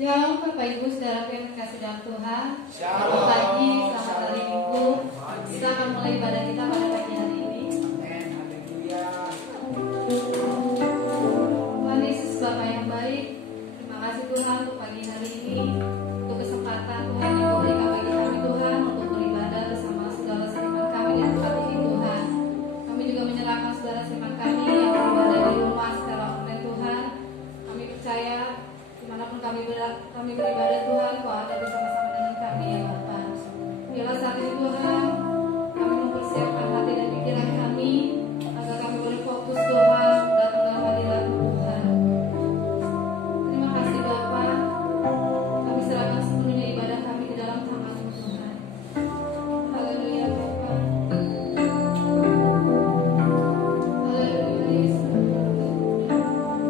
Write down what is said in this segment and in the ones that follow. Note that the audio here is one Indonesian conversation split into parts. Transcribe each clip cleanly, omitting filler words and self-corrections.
Shalom Bapak Ibu Saudara yang kasih dalam Tuhan. Shalom. Selamat pagi, selamat hari Minggu. Kita akan mulai ibadah kita pada pagi hari ini. Tuhan Yesus Bapa yang baik, terima kasih Tuhan untuk pagi hari ini, untuk kesempatan Tuhan yang berikan bagi kami Tuhan untuk beribadah bersama saudara seiman kami di tempat ini Tuhan. Kami juga menyerahkan saudara seiman kami yang beribadah di rumah secara online Tuhan. Kami percaya dimanapun kami beribadah Tuhan, Kau ada bersama-sama dengan kami ya Bapa. Biarlah saat ini Tuhan, kami mempersiapkan hati dan pikiran kami agar kami boleh fokus Tuhan datang dalam hadirat-Mu Tuhan. Terima kasih Bapa, kami serahkan sepenuhnya ibadah kami di dalam tangan-Mu Tuhan. Haleluya Bapa. Haleluya Yesus. Terima kasih Tuhan.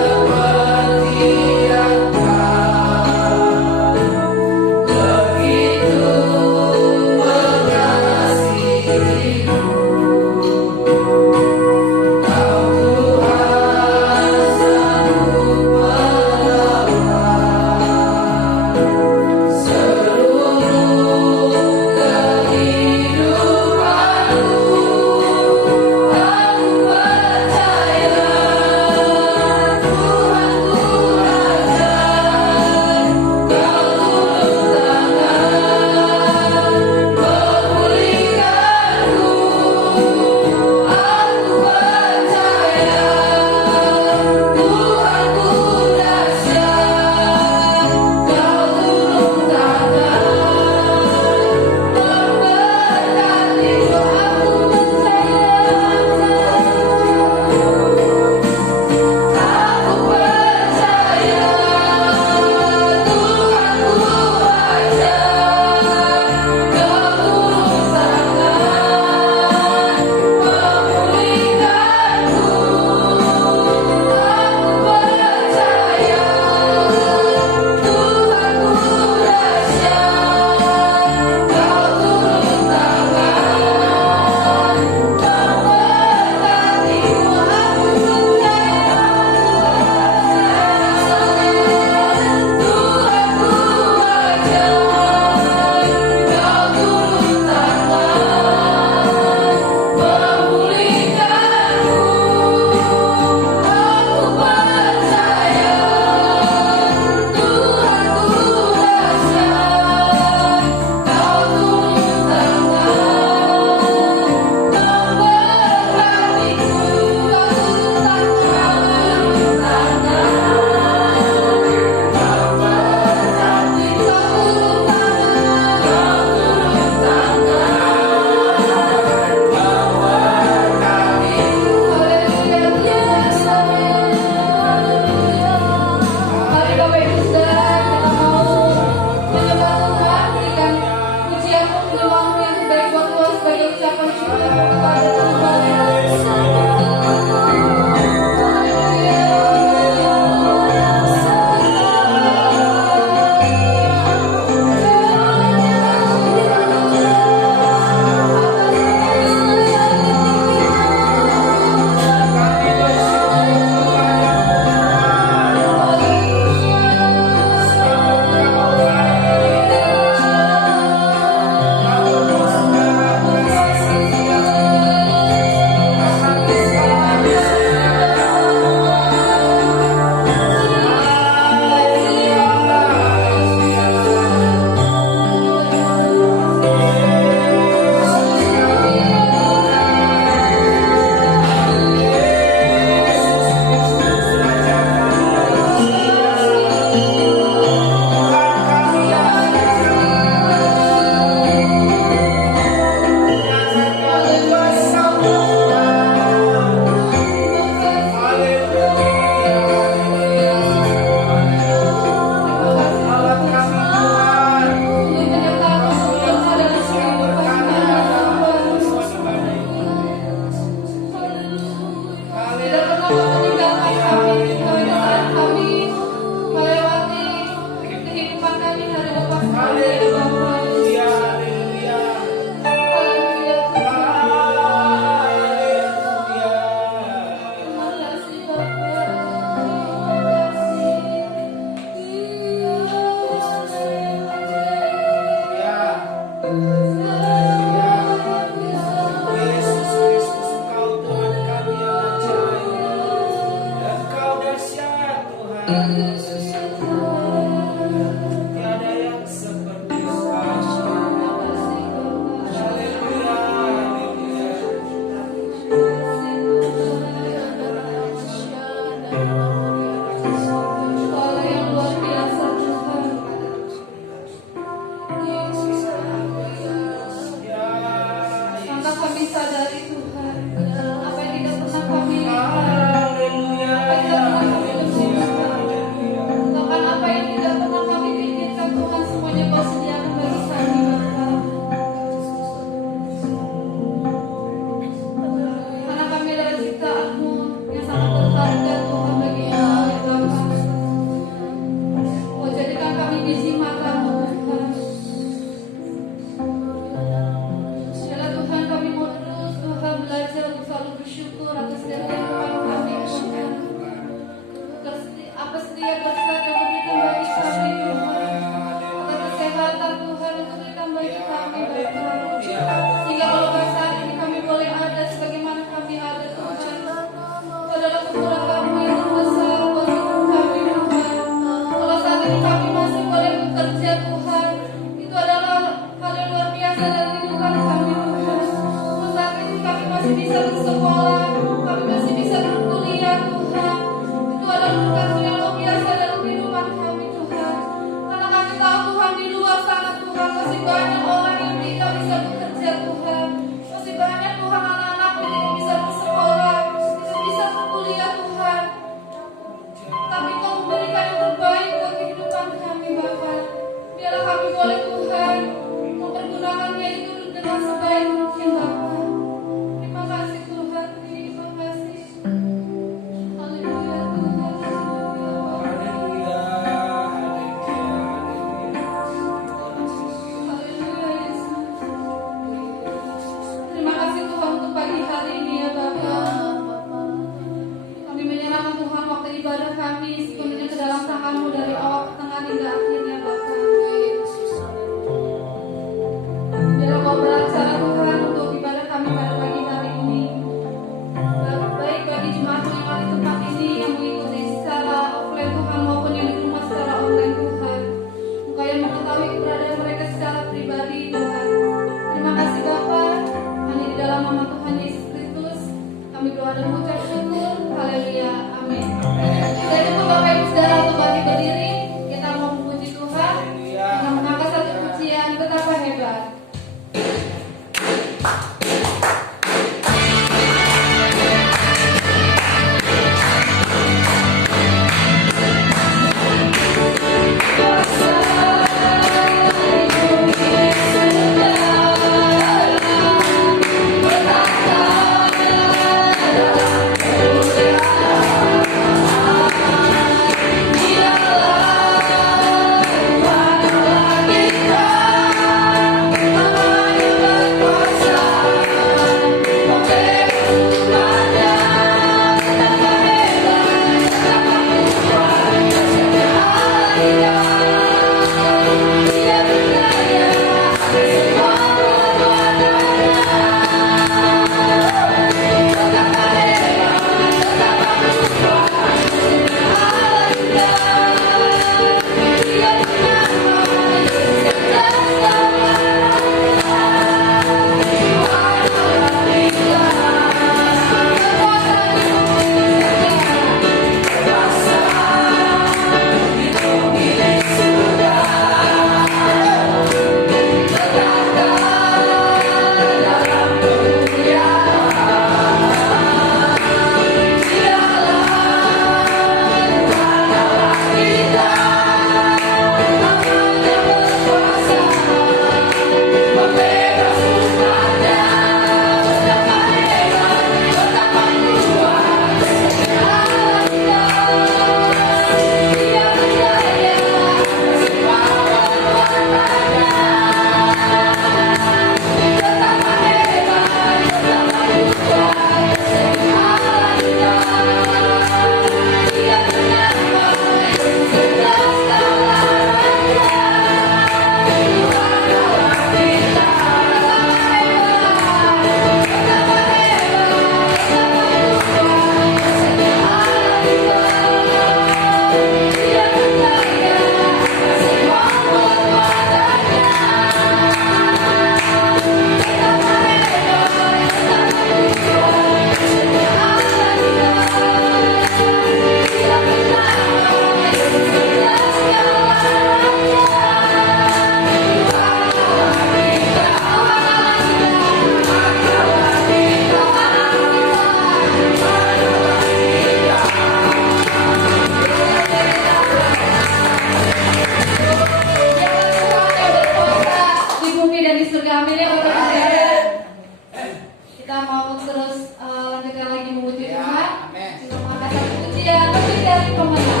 yang pemenang.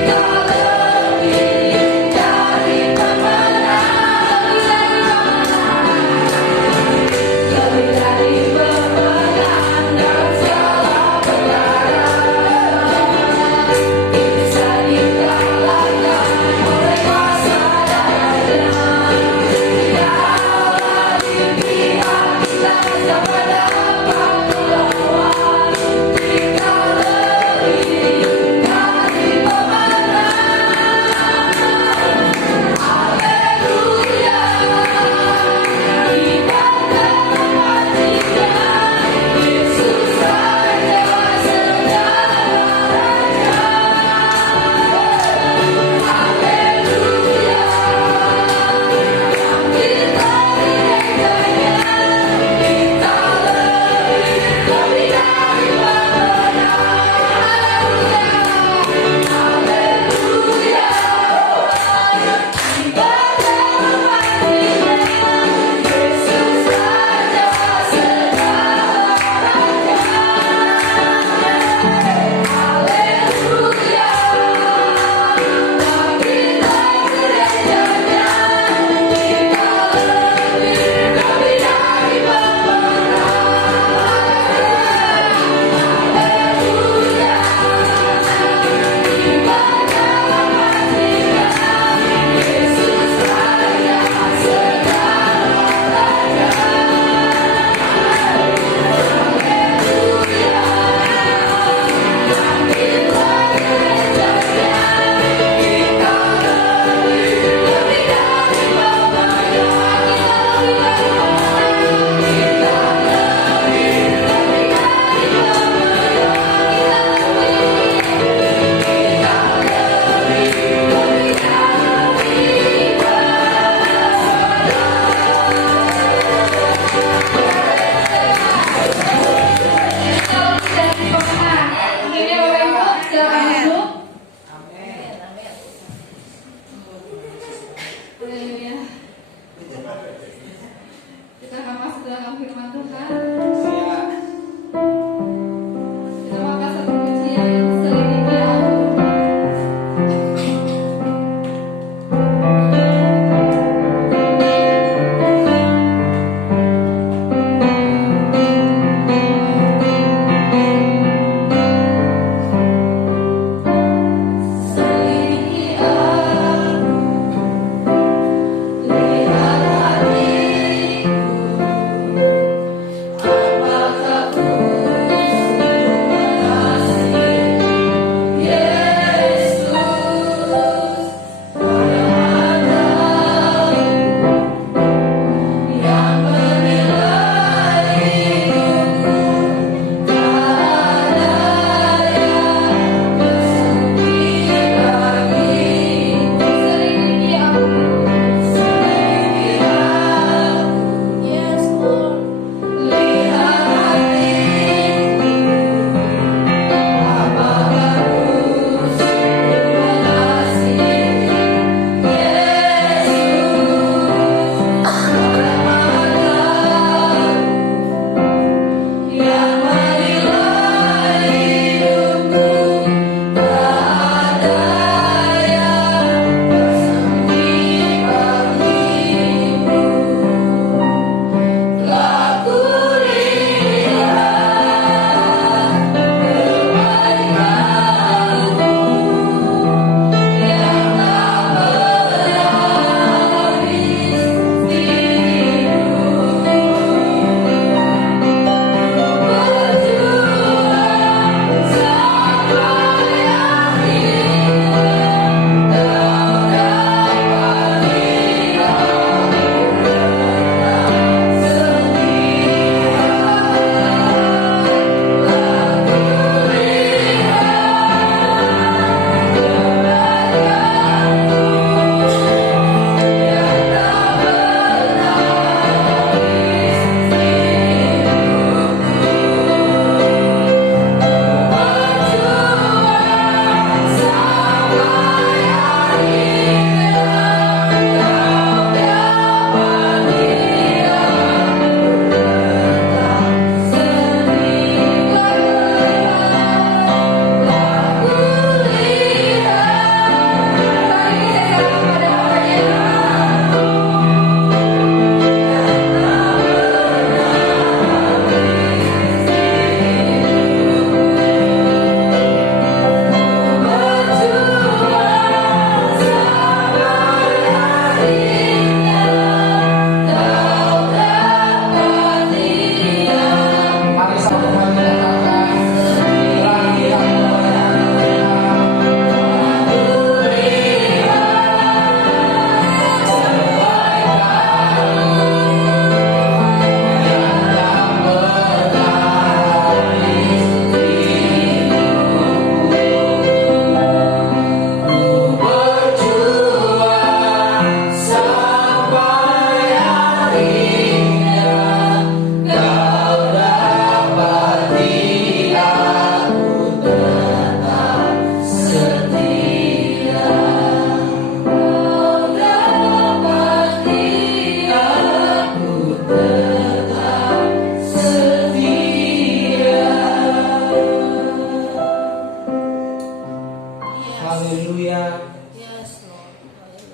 Kita lebih dari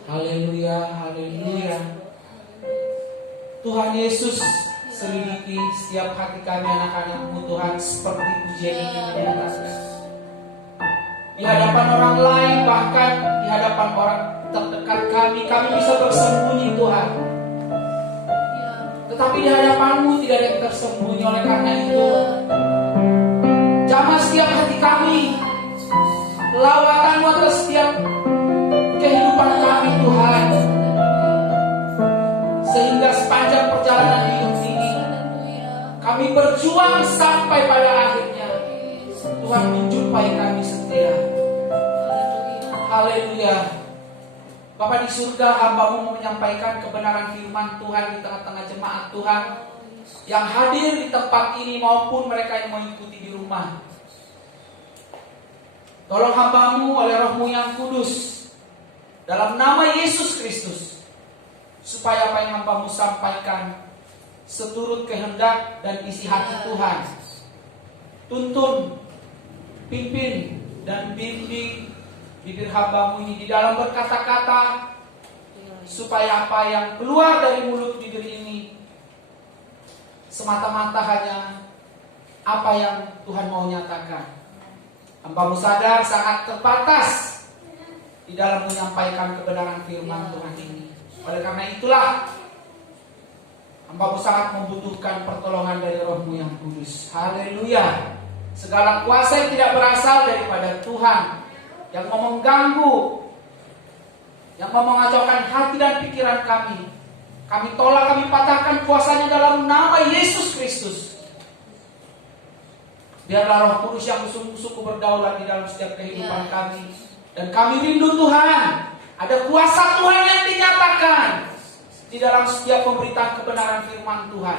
Haleluya, haleluya. Tuhan Yesus, selidiki setiap hati kami anak-anak-Mu Tuhan, seperti pujian ini menyatakan. Di hadapan orang lain, bahkan di hadapan orang terdekat kami bisa bersembunyi Tuhan. Tetapi di hadapan-Mu tidak ada yang tersembunyi. Oleh karena itu, jamah setiap hati kami, lawatan-Mu atas setiap kehidupan kami Tuhan, sehingga sepanjang perjalanan hidup ini kami berjuang sampai pada akhirnya Tuhan menjumpai kami setia. Haleluya. Bapa di surga, hamba-Mu mau menyampaikan kebenaran firman Tuhan di tengah-tengah jemaat Tuhan yang hadir di tempat ini maupun mereka yang mengikuti di rumah. Tolong hamba-Mu oleh Roh-Mu yang kudus, dalam nama Yesus Kristus, supaya apa yang hamba-Mu sampaikan seturut kehendak dan isi hati Tuhan. Tuntun, pimpin, dan bimbing bibir hamba-Mu ini di dalam berkata-kata, supaya apa yang keluar dari mulut bibir ini semata-mata hanya apa yang Tuhan mau nyatakan. Hamba-Mu sadar sangat terbatas di dalam menyampaikan kebenaran firman Tuhan ini. Oleh karena itulah hamba-Mu sangat membutuhkan pertolongan dari Roh-Mu yang kudus. Haleluya. Segala kuasa yang tidak berasal daripada Tuhan, yang mau mengganggu, yang mau mengacaukan hati dan pikiran kami tolak, kami patahkan kuasanya dalam nama Yesus Kristus. Biarlah Roh Kudus yang sungguh-sungguh berdaulat di dalam setiap kehidupan kami. Dan kami rindu Tuhan, ada kuasa Tuhan yang dinyatakan di dalam setiap pemberitaan kebenaran firman Tuhan.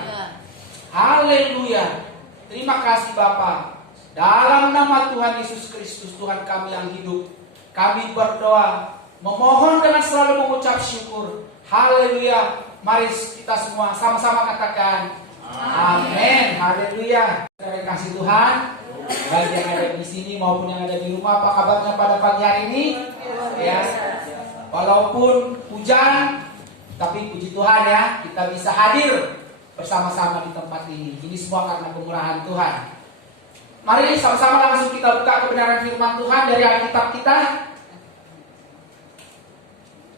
Haleluya. Terima kasih Bapa. Dalam nama Tuhan Yesus Kristus, Tuhan kami yang hidup, kami berdoa, memohon dengan selalu mengucap syukur. Haleluya. Mari kita semua sama-sama katakan amin. Haleluya. Terima kasih Tuhan. Baik yang ada di sini maupun yang ada di rumah, apa kabarnya pada pagi hari ini? Ya, walaupun hujan, tapi puji Tuhan ya, kita bisa hadir bersama-sama di tempat ini. Ini semua karena kemurahan Tuhan. Mari sama-sama langsung kita buka kebenaran firman Tuhan dari Alkitab kita.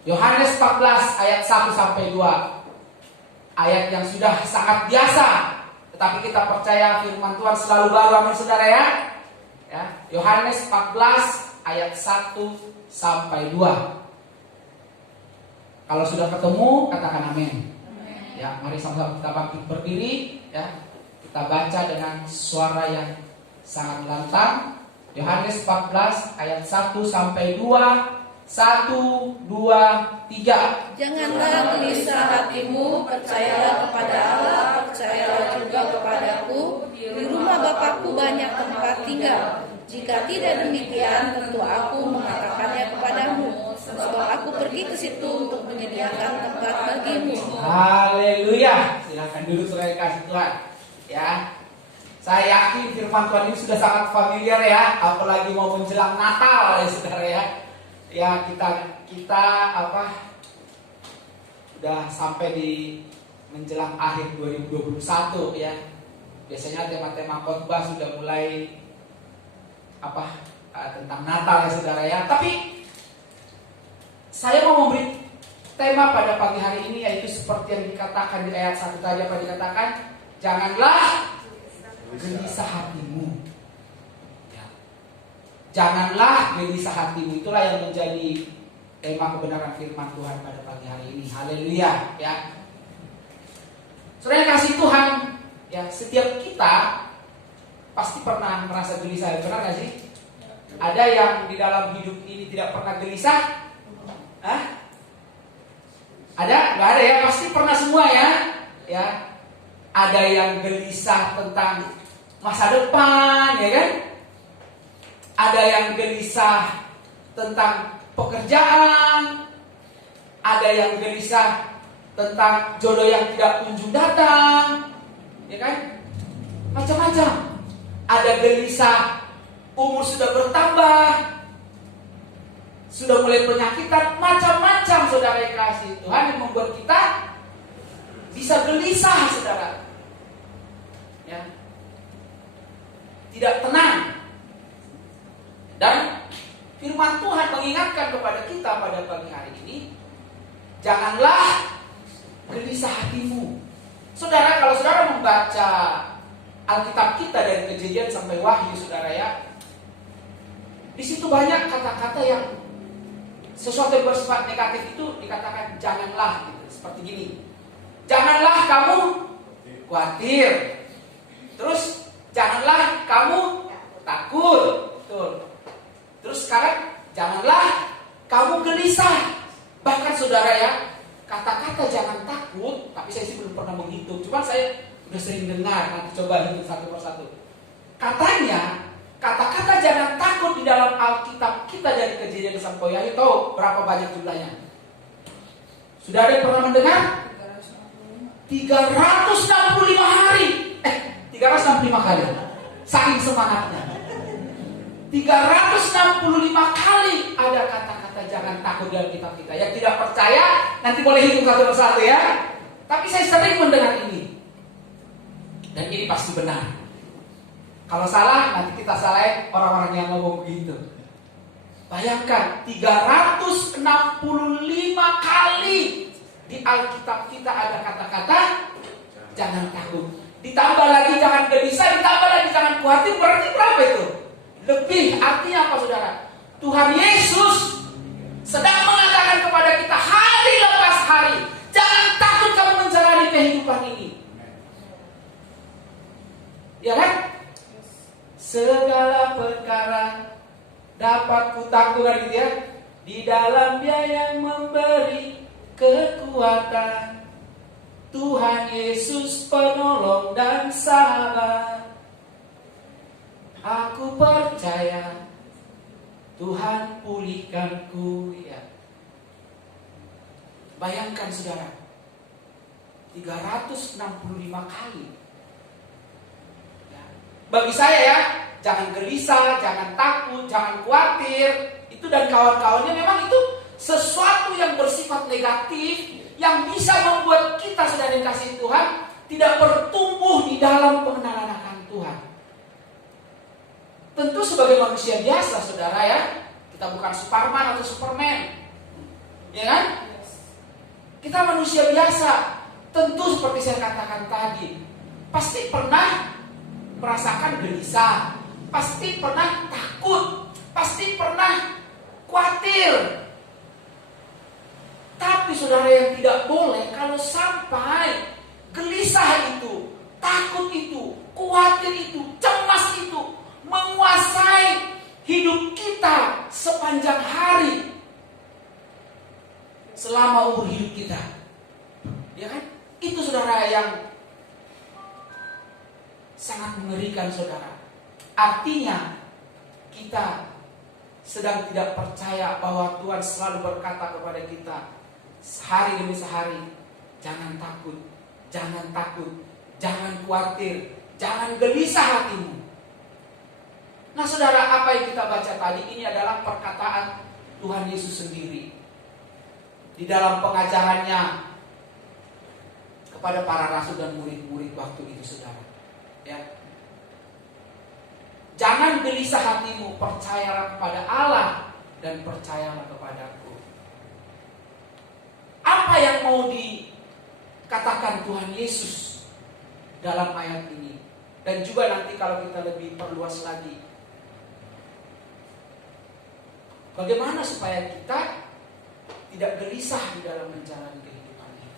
Yohanes 14 ayat 1 sampai 2. Ayat yang sudah sangat biasa, tetapi kita percaya firman Tuhan selalu baru, amin saudara ya. Yohanes 14 ayat 1 sampai 2. Kalau sudah ketemu katakan amin. Ya, mari sama-sama kita bangkit berdiri ya. Kita baca dengan suara yang sangat lantang. Yohanes 14 ayat 1 sampai 2. 1, 2, 3. Janganlah gelisah hatimu, percayalah kepada Allah, percayalah juga kepadaku. Di rumah Bapakku banyak tempat tinggal. Jika tidak demikian, tentu aku mengatakannya kepadamu. Sebab aku pergi ke situ untuk menyediakan tempat bagimu. Haleluya. Silakan duduk saudara kasih Tuhan. Ya. Saya yakin firman Tuhan ini sudah sangat familiar ya, apalagi mau menjelang Natal ya saudara ya. Ya kita udah sampai di menjelang akhir 2021 ya. Biasanya tema-tema khotbah sudah mulai tentang Natal ya saudara ya. Tapi saya mau memberi tema pada pagi hari ini, yaitu seperti yang dikatakan di ayat 1 tadi, apa dikatakan? Janganlah gelisah hatimu. Janganlah gelisah hatimu. Itulah yang menjadi tema kebenaran firman Tuhan pada pagi hari ini. Haleluya ya. Saudara yang kasih Tuhan, ya, setiap kita pasti pernah merasa gelisah, benar gak sih? Ada yang di dalam hidup ini tidak pernah gelisah? Hah? Ada? Gak ada ya? Pasti pernah semua ya. Ya. Ada yang gelisah tentang masa depan, ya kan? Ada yang gelisah tentang pekerjaan, ada yang gelisah tentang jodoh yang tidak kunjung datang, ya kan? Macam-macam. Ada gelisah umur sudah bertambah, sudah mulai penyakitan, macam-macam saudara. membuat kita bisa gelisah, saudara. Ya. Tidak tenang. Dan firman Tuhan mengingatkan kepada kita pada pagi hari ini, janganlah gelisah hatimu. Saudara, kalau saudara membaca Alkitab kita dari Kejadian sampai Wahyu, saudara ya, di situ banyak kata-kata yang sesuatu yang bersifat negatif itu dikatakan janganlah, gitu. Seperti gini, janganlah kamu khawatir. Terus janganlah kamu takut. Betul. Terus sekarang janganlah kamu gelisah. Bahkan saudara ya, kata-kata jangan takut, tapi saya sih belum pernah menghitung. Cuma saya udah sering dengar, nanti coba hitung satu persatu. Katanya kata-kata jangan takut di dalam Alkitab kita dari Kejadian sampai Wahyu, tahu berapa banyak jumlahnya? Sudah ada yang pernah mendengar? 365 hari. 365 kali. Saking semangatnya. 365 kali ada kata-kata jangan takut dalam kitab kita. Yang tidak percaya nanti boleh hitung satu persatu ya. Tapi saya sering mendengar ini. Dan ini pasti benar. Kalau salah, nanti kita salahin orang-orang yang ngomong begitu. Bayangkan, 365 kali di Alkitab kita ada kata-kata jangan takut. Ditambah lagi jangan gelisah, ditambah lagi jangan khawatir. Berarti berapa itu? Lebih. Artinya apa, saudara? Tuhan Yesus sedang mengatakan kepada kita hari lepas hari, jangan takut kamu menjalani kehidupan ini. Ya kan? Segala perkara dapat kutaklukkan, gitu ya, di dalam Dia yang memberi kekuatan. Tuhan Yesus penolong dan sahabat. Aku percaya Tuhan pulihkanku, ya. Bayangkan saudara, 365 kali. Bagi saya ya, jangan gelisah, jangan takut, jangan khawatir. Itu dan kawan-kawannya memang itu sesuatu yang bersifat negatif, yang bisa membuat kita, saudara yang kasih Tuhan, tidak bertumbuh di dalam pengenalan akan Tuhan. Tentu sebagai manusia biasa, saudara ya, kita bukan Superman atau Superman, ya kan? Kita manusia biasa. Tentu seperti saya katakan tadi, pasti pernah merasakan gelisah, pasti pernah takut, pasti pernah khawatir. Tapi saudara, yang tidak boleh kalau sampai gelisah itu, takut itu, khawatir itu, cemas itu menguasai hidup kita sepanjang hari, selama umur hidup kita. Ya kan? Itu saudara yang sangat mengerikan, saudara. Artinya kita sedang tidak percaya bahwa Tuhan selalu berkata kepada kita sehari demi sehari, jangan takut, jangan takut, jangan khawatir, jangan gelisah hatimu. Nah saudara, apa yang kita baca tadi ini adalah perkataan Tuhan Yesus sendiri di dalam pengajarannya kepada para rasul dan murid-murid waktu itu, saudara. Ya. Jangan gelisah hatimu, percayalah kepada Allah dan percayalah kepadaku. Apa yang mau dikatakan Tuhan Yesus dalam ayat ini? Dan juga nanti kalau kita lebih perluas lagi, bagaimana supaya kita tidak gelisah di dalam menjalani kehidupan ini?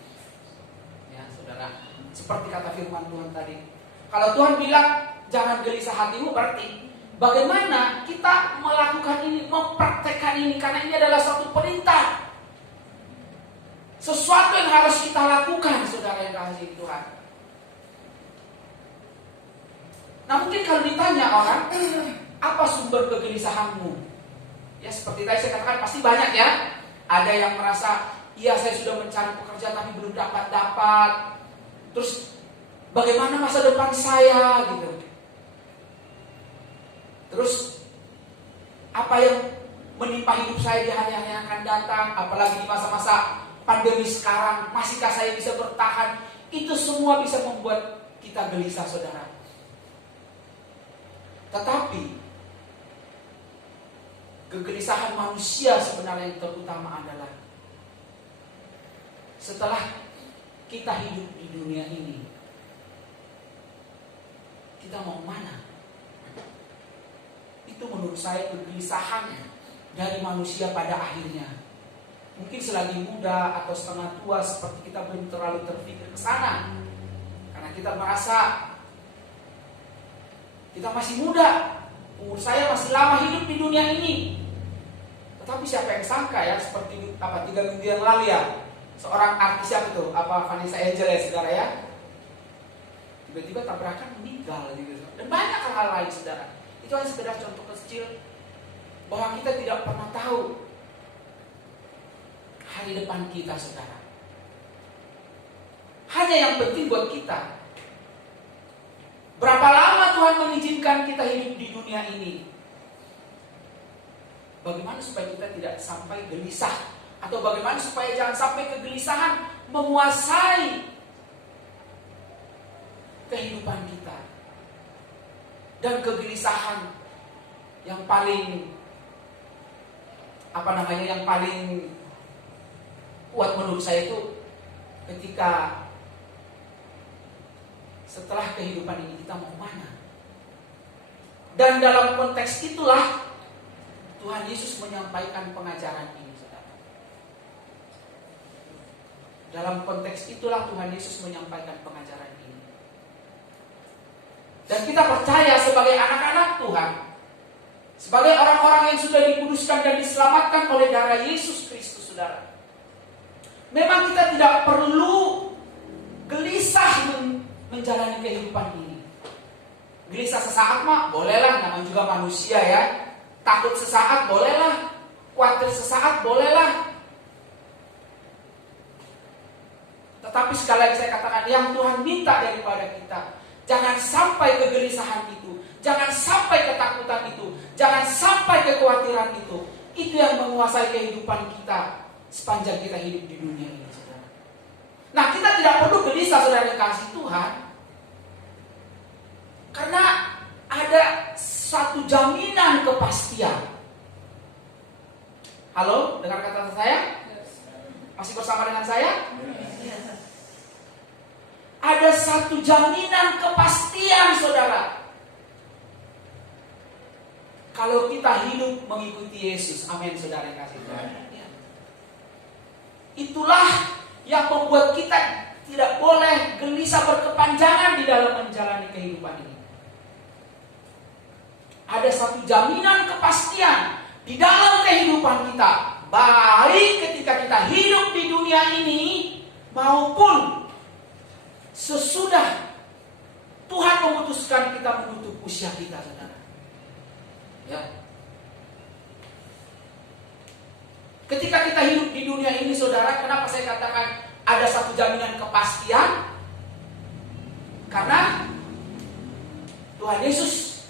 Ya, saudara, seperti kata firman Tuhan tadi, kalau Tuhan bilang jangan gelisah hatimu, berarti bagaimana kita melakukan ini, mempraktekkan ini, karena ini adalah suatu perintah, sesuatu yang harus kita lakukan, saudara yang kasih Tuhan. Nah mungkin kalau ditanya orang, apa sumber kegelisahanmu? Ya seperti tadi saya katakan, pasti banyak ya. Ada yang merasa, iya saya sudah mencari pekerjaan tapi belum dapat. Terus bagaimana masa depan saya gitu. Terus apa yang menimpa hidup saya di hari-hari yang akan datang, apalagi di masa-masa pandemi sekarang, masihkah saya bisa bertahan? Itu semua bisa membuat kita gelisah, saudara. Tetapi kegelisahan manusia sebenarnya yang terutama adalah setelah kita hidup di dunia ini, kita mau mana? Itu menurut saya kegelisahan dari manusia pada akhirnya. Mungkin selagi muda atau setengah tua seperti kita belum terlalu terpikir ke sana. Karena kita merasa kita masih muda, umur saya masih lama hidup di dunia ini. Tetapi siapa yang sangka ya, seperti 3 minggu yang lalu ya, seorang artis siapa itu, Vanessa Angel ya saudara ya, tiba-tiba tabrakan meninggal gitu. Dan banyak hal-hal lain saudara. Itu hanya sekedar contoh kecil bahwa kita tidak pernah tahu hari depan kita saudara. Hanya yang penting buat kita, berapa lama Tuhan mengizinkan kita hidup di dunia ini. Bagaimana supaya kita tidak sampai gelisah, atau bagaimana supaya jangan sampai kegelisahan menguasai kehidupan kita. Dan kegelisahan yang paling yang paling kuat menurut saya itu ketika setelah kehidupan ini kita mau mana. Dan dalam konteks itulah Tuhan Yesus menyampaikan pengajaran ini, saudara. Dalam konteks itulah Tuhan Yesus menyampaikan pengajaran ini. Dan kita percaya sebagai anak-anak Tuhan, sebagai orang-orang yang sudah dikuduskan dan diselamatkan oleh darah Yesus Kristus, saudara. Memang kita tidak perlu gelisah menjalani kehidupan ini. Gelisah sesaat mah bolehlah, namanya juga manusia ya. Takut sesaat bolehlah, khawatir sesaat bolehlah. Tetapi sekali lagi saya katakan, yang Tuhan minta daripada kita, jangan sampai kegelisahan itu, jangan sampai ketakutan itu, jangan sampai kekhawatiran itu. Itu yang menguasai kehidupan kita sepanjang kita hidup di dunia ini, saudara. Nah, kita tidak perlu gelisah, saudara yang kasih Tuhan, karena ada satu jaminan kepastian. Halo, dengar kata saya? Masih bersama dengan saya? Ada satu jaminan kepastian, saudara. Kalau kita hidup mengikuti Yesus, amin, saudara yang kasih Tuhan. Itulah yang membuat kita tidak boleh gelisah berkepanjangan di dalam menjalani kehidupan ini. Ada satu jaminan kepastian di dalam kehidupan kita, baik ketika kita hidup di dunia ini maupun sesudah Tuhan memutuskan kita menutup usia kita, saudara. Ya. Ketika kita hidup di dunia ini, saudara, kenapa saya katakan ada satu jaminan kepastian? Karena Tuhan Yesus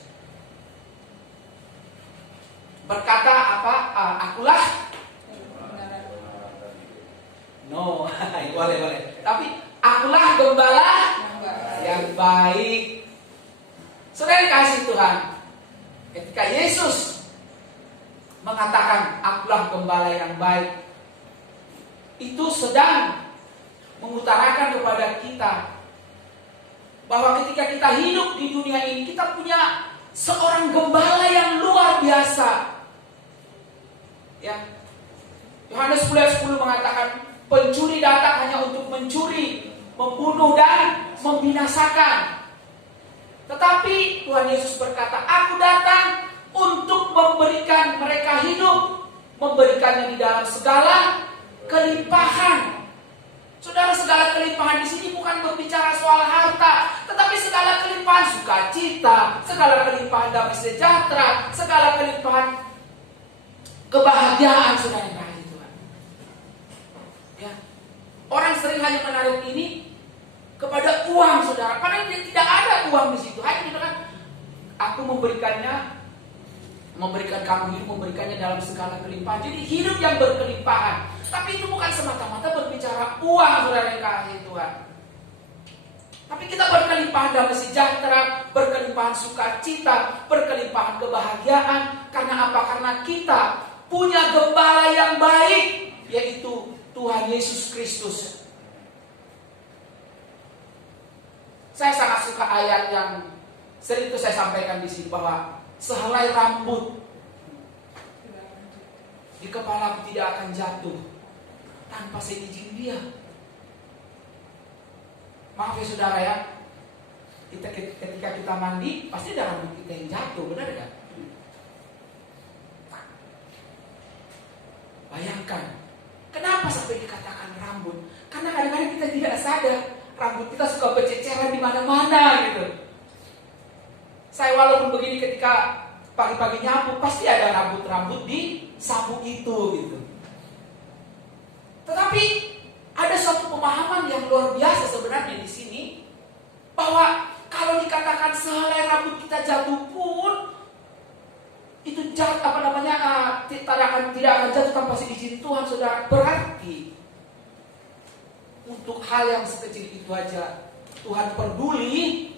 berkata apa? Akulah boleh. Tapi akulah gembala yang baik. Saudara kasih Tuhan, ketika Yesus mengatakan akulah gembala yang baik, itu sedang mengutarakan kepada kita bahwa ketika kita hidup di dunia ini, kita punya seorang gembala yang luar biasa. Ya. Yohanes 10:10 mengatakan, pencuri datang hanya untuk mencuri, membunuh dan membinasakan. Tetapi Tuhan Yesus berkata, aku datang untuk memberikan mereka hidup, memberikannya di dalam segala kelimpahan. Saudara, segala kelimpahan di sini bukan berbicara soal harta, tetapi segala kelimpahan sukacita, segala kelimpahan damai sejahtera, segala kelimpahan kebahagiaan, saudara yang kasih Tuhan. Ya. Orang sering hanya menarik ini kepada uang, saudara. Padahal tidak ada uang di situ. Hanya dikatakan, aku memberikan kamu hidup, memberikannya dalam segala kelimpahan. Jadi hidup yang berkelimpahan. Tapi itu bukan semata-mata berbicara uang, saudara yang kasih Tuhan. Tapi kita berkelimpahan damai sejahtera, berkelimpahan sukacita, berkelimpahan kebahagiaan. Karena apa? Karena kita punya gembala yang baik, yaitu Tuhan Yesus Kristus. Saya sangat suka ayat yang sering itu saya sampaikan di sini, bahwa sehelai rambut di kepala tidak akan jatuh tanpa seizin Dia. Maaf ya saudara ya, ketika kita mandi pasti ada rambut kita yang jatuh, benar kan? Bayangkan, kenapa sampai dikatakan rambut? Karena kadang-kadang kita tidak sadar rambut kita suka berceceran di mana-mana gitu. Saya walaupun begini, ketika pagi-pagi nyapu pasti ada rambut-rambut di sapu itu gitu. Tetapi ada suatu pemahaman yang luar biasa sebenarnya di sini, bahwa kalau dikatakan sehelai rambut kita jatuh pun itu tidak akan jatuh tanpa izin Tuhan, saudara. Berarti untuk hal yang sekecil itu aja Tuhan peduli,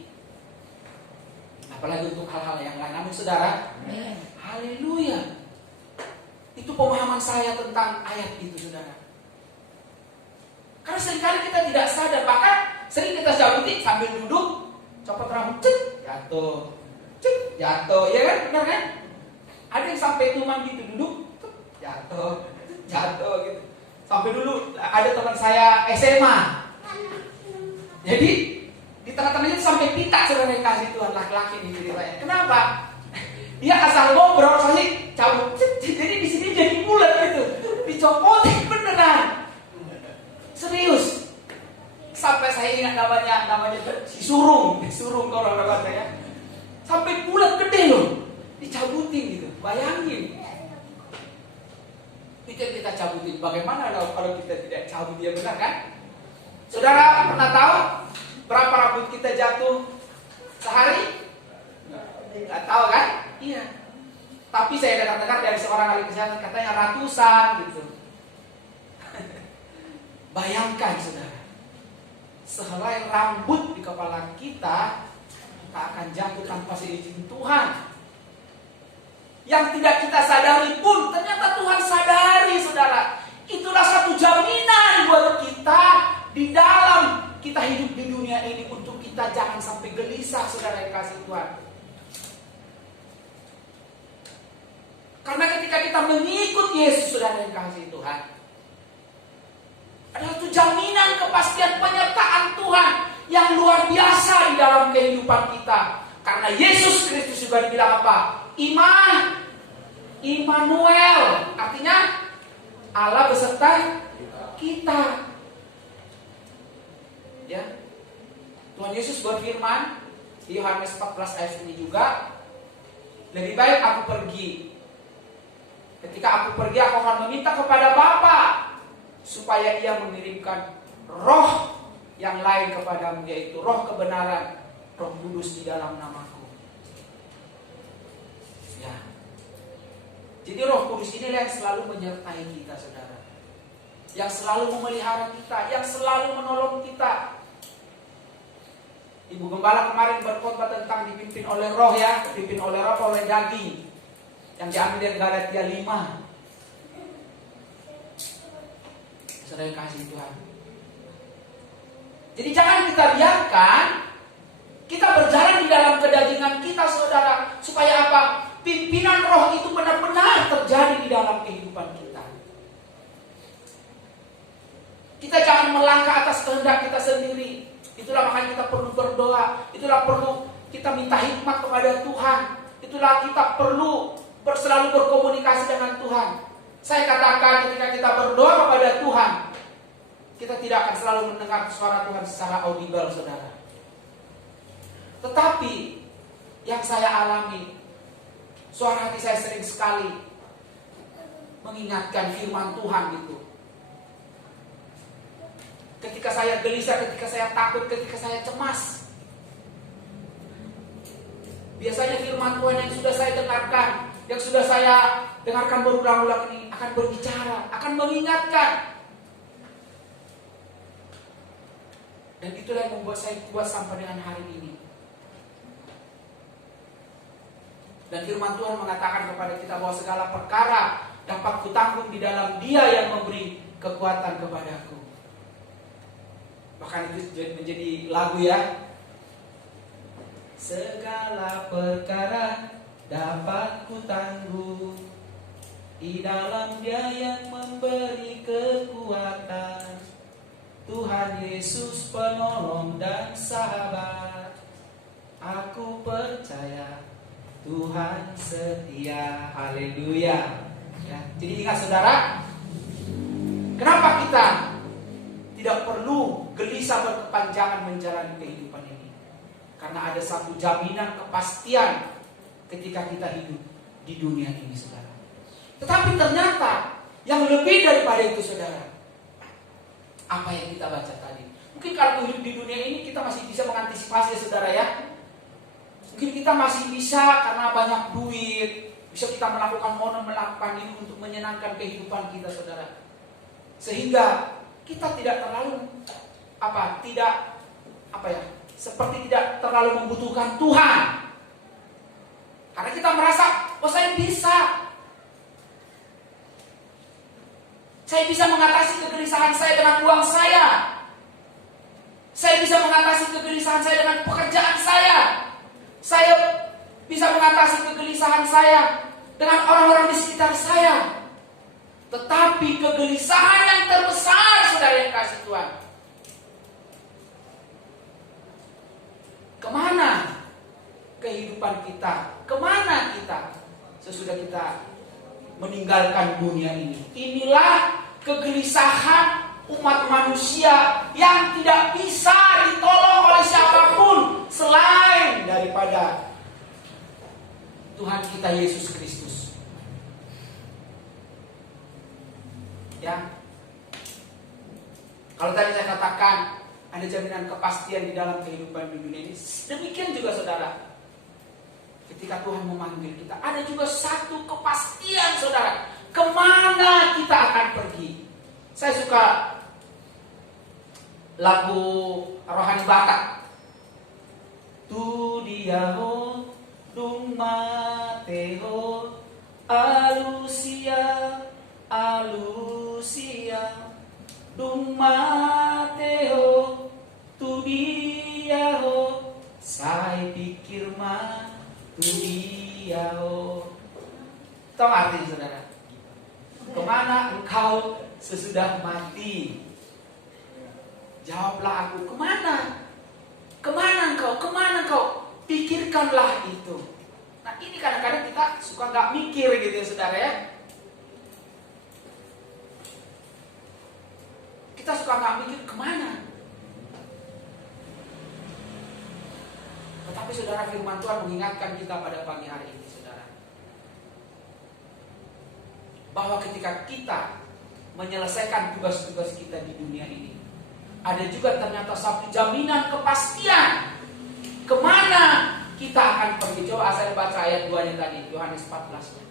apalagi untuk hal-hal yang lain. Amin saudara. Haleluya. Itu pemahaman saya tentang ayat itu, saudara. Karena seringkali kita tidak sadar, bahkan sering kita cabutin sambil duduk, copot rambut, jatuh, ya kan, benar kan? Ada yang sampai tuman gitu, duduk, jatuh gitu. Sampai dulu ada teman saya SMA, jadi di tengah-tengahnya itu sampai pita, saudara yang kasih Tuhan, laki-laki ini ceritanya. Kenapa? Dia asal ngobrol, pasti cabut, jadi di sini jadi bulat gitu, dicopotin beneran. Serius. Sampai saya ingat namanya si surung kalau orang saya. Sampai bulat gede loh, dicabutin gitu. Bayangin. Itu yang kita cabutin. Bagaimana kalau kita tidak cabut, dia benar kan? Saudara pernah tahu berapa rambut kita jatuh sehari? Nggak tahu kan? Iya. Tapi saya dengar dari seorang ahli kesehatan katanya ratusan gitu. Bayangkan saudara, sehelai rambut di kepala kita akan jatuh tanpa seizin Tuhan. Yang tidak kita sadari pun ternyata Tuhan sadari, saudara. Itulah satu jaminan buat kita di dalam kita hidup di dunia ini, untuk kita jangan sampai gelisah, saudara yang kasih Tuhan. Karena ketika kita mengikut Yesus, saudara yang kasih Tuhan, adalah itu jaminan kepastian penyertaan Tuhan yang luar biasa di dalam kehidupan kita. Karena Yesus Kristus juga dibilang apa? Immanuel, artinya Allah beserta kita. Ya. Tuhan Yesus berfirman di Yohanes 14 ayat ini juga, lebih baik aku pergi. Ketika aku pergi, aku akan meminta kepada Bapa supaya Ia mengirimkan Roh yang lain kepadamu, yaitu Roh kebenaran, Roh Kudus di dalam namaku. Ya. Jadi Roh Kudus inilah yang selalu menyertai kita, saudara. Yang selalu memelihara kita, yang selalu menolong kita. Ibu Gembala kemarin berkhotbah tentang dipimpin oleh Roh, ya, dipimpin oleh Roh, oleh daging, yang diambil dari Galatia 5. Saudara yang kasih Tuhan. Jadi jangan kita biarkan kita berjalan di dalam kedagingan kita, saudara, supaya apa? Pimpinan Roh itu benar-benar terjadi di dalam kehidupan kita. Kita jangan melangkah atas kehendak kita sendiri. Itulah makanya kita perlu berdoa. Itulah perlu kita minta hikmat kepada Tuhan. Itulah kita perlu selalu berkomunikasi dengan Tuhan. Saya katakan, ketika kita berdoa kepada Tuhan, kita tidak akan selalu mendengar suara Tuhan secara audible, saudara. Tetapi yang saya alami, suara hati saya sering sekali mengingatkan firman Tuhan itu. Ketika saya gelisah, ketika saya takut, ketika saya cemas, biasanya firman Tuhan yang sudah saya dengarkan, yang sudah saya dengarkan berulang-ulang ini akan berbicara, akan mengingatkan. Dan itulah yang membuat saya kuat sampai dengan hari ini. Dan firman Tuhan mengatakan kepada kita bahwa segala perkara dapat kutanggung di dalam Dia yang memberi kekuatan kepadaku. Bahkan itu menjadi lagu ya. Segala perkara dapat kutanggung di dalam Dia yang memberi kekuatan. Tuhan Yesus penolong dan sahabat. Aku percaya Tuhan setia. Haleluya. Ya, jadi ingat saudara, kenapa kita tidak perlu gelisah berkepanjangan menjalani kehidupan ini? Karena ada satu jaminan kepastian ketika kita hidup di dunia ini, saudara. Tetapi ternyata yang lebih daripada itu, saudara, apa yang kita baca tadi. Mungkin kalau hidup di dunia ini kita masih bisa mengantisipasi ya, saudara ya. Mungkin kita masih bisa karena banyak duit, bisa kita melakukan ini untuk menyenangkan kehidupan kita, saudara. Sehingga kita tidak terlalu seperti tidak terlalu membutuhkan Tuhan. Karena kita merasa, oh saya bisa. Saya bisa mengatasi kegelisahan saya dengan uang saya. Saya bisa mengatasi kegelisahan saya dengan pekerjaan saya. Saya bisa mengatasi kegelisahan saya dengan orang-orang di sekitar saya. Tetapi kegelisahan yang terbesar, saudara yang kasih Tuhan, kemana kehidupan kita? Kemana kita sesudah kita meninggalkan dunia ini? Inilah kegelisahan umat manusia yang tidak bisa ditolong oleh siapapun selain daripada Tuhan kita Yesus Kristus. Ya. Kalau tadi saya katakan ada jaminan kepastian di dalam kehidupan di dunia ini, demikian juga saudara. Ketika Tuhan memanggil kita, ada juga satu kepastian, saudara. Kemana kita akan pergi? Saya suka lagu rohani Batak. Tu diaho dung mateho alusia dung mateho tu diaho saya pikir mah Tudiao. Tahu artinya saudara? Kemana engkau sesudah mati? Jawablah aku, kemana? Kemana engkau? Kemana engkau? Pikirkanlah itu. Nah ini kadang-kadang kita suka gak mikir gitu ya saudara ya. Kita suka gak mikir kemana. Tetapi saudara, firman Tuhan mengingatkan kita pada pagi hari ini, saudara, bahwa ketika kita menyelesaikan tugas-tugas kita di dunia ini, ada juga ternyata satu jaminan kepastian kemana kita akan pergi. Coba saya baca ayat 2-nya tadi, Yohanes 14-nya.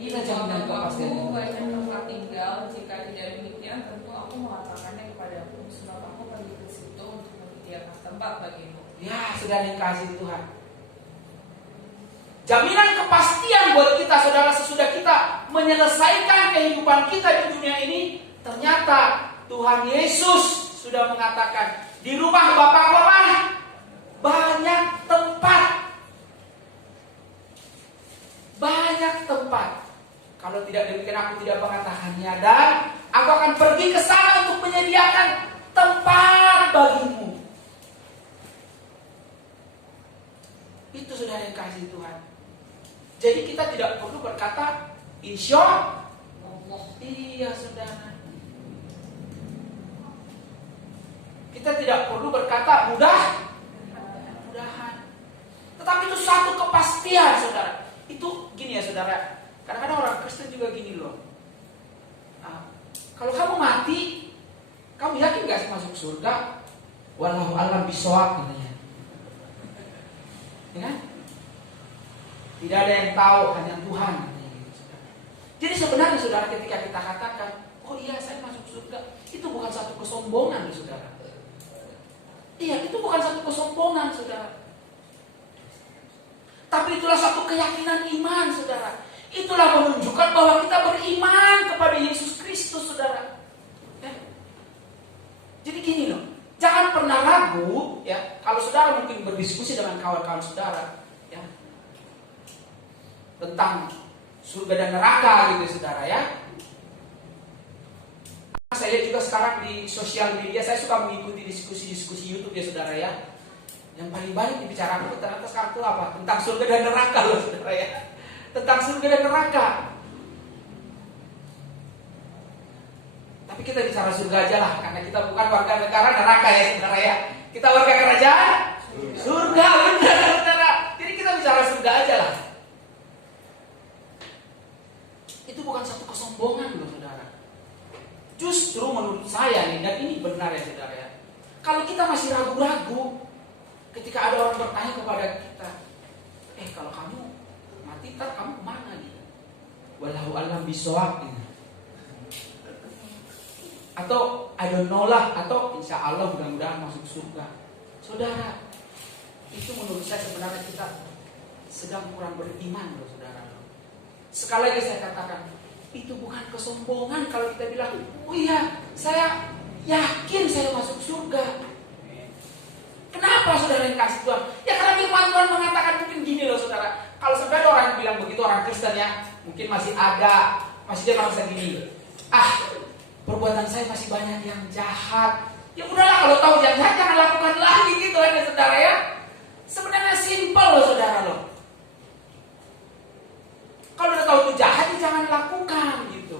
Inilah jaminan kepastian. Aku banyak tempat tinggal. Jika tidak demikian, tentu aku mengatakannya kepadamu, sebab aku pergi ke situ untuk menyediakan tempat bagimu. Ya, saudara yang kasih Tuhan, jaminan kepastian buat kita, saudara, sesudah kita menyelesaikan kehidupan kita di dunia ini, ternyata Tuhan Yesus sudah mengatakan, di rumah Bapa banyak tempat. Banyak tempat. Kalau tidak demikian aku tidak mengatakannya, dan aku akan pergi ke sana untuk menyediakan tempat bagimu. Itu saudara yang kasih Tuhan. Jadi kita tidak perlu berkata insya Allah. Iya saudara. Kita tidak perlu berkata mudah-mudahan. Tetapi itu satu kepastian saudara. Itu gini ya saudara. Kadang-kadang orang Kristen juga gini loh. Nah, kalau kamu mati, kamu yakin gak sih masuk surga? Wallahu a'lam bishawab katanya. Ya? Tidak ada yang tahu, hanya Tuhan. Jadi sebenarnya saudara, ketika kita katakan, oh iya saya masuk surga, itu bukan bukan satu kesombongan, saudara. Iya, itu bukan satu kesombongan, saudara. Tapi itulah satu keyakinan iman, saudara. Itulah menunjukkan bahwa kita beriman kepada Yesus Kristus, saudara. Ya. Jadi gini loh, jangan pernah ragu, ya, kalau saudara mungkin berdiskusi dengan kawan-kawan saudara, ya, tentang surga dan neraka, gitu, saudara, ya. Saya lihat juga sekarang di sosial media, saya suka mengikuti diskusi-diskusi YouTube, ya, saudara, ya. Yang paling banyak dibicarakan ternyata sekarang itu apa? Tentang surga dan neraka, loh, saudara, ya. Tentang surga dan neraka. Tapi kita bicara surga aja lah, karena kita bukan warga negara neraka, ya, saudara, ya. Kita warga kerajaan surga, benar, saudara. Jadi kita bicara surga aja lah. Itu bukan satu kesombongan, loh, saudara. Justru menurut saya nih, dan ini benar, ya, saudara, ya. Kalau kita masih ragu-ragu, ketika ada orang bertanya kepada kita, kalau kamu mati, ntar kamu kemana, gitu? Wallahu a'lam bishawab, gitu. Atau I don't know lah, atau insya Allah mudah-mudahan masuk surga. Saudara, itu menurut saya sebenarnya kita sedang kurang beriman, loh, saudara. Sekali lagi saya katakan, itu bukan kesombongan kalau kita bilang, oh iya, saya yakin saya masuk surga. Kenapa, saudara yang kasih Tuhan? Ya karena firman Tuhan mengatakan mungkin gini, loh, saudara. Kalau sampai ada orang yang bilang begitu, orang Kristen, ya, mungkin masih dia merasa gini, perbuatan saya masih banyak yang jahat. Ya udahlah, kalau tahu yang jahat jangan lakukan lagi, gitu aja, saudara, ya. Sebenarnya simpel, loh, saudara, loh. Kalau udah tahu itu jahat, ya jangan lakukan, gitu.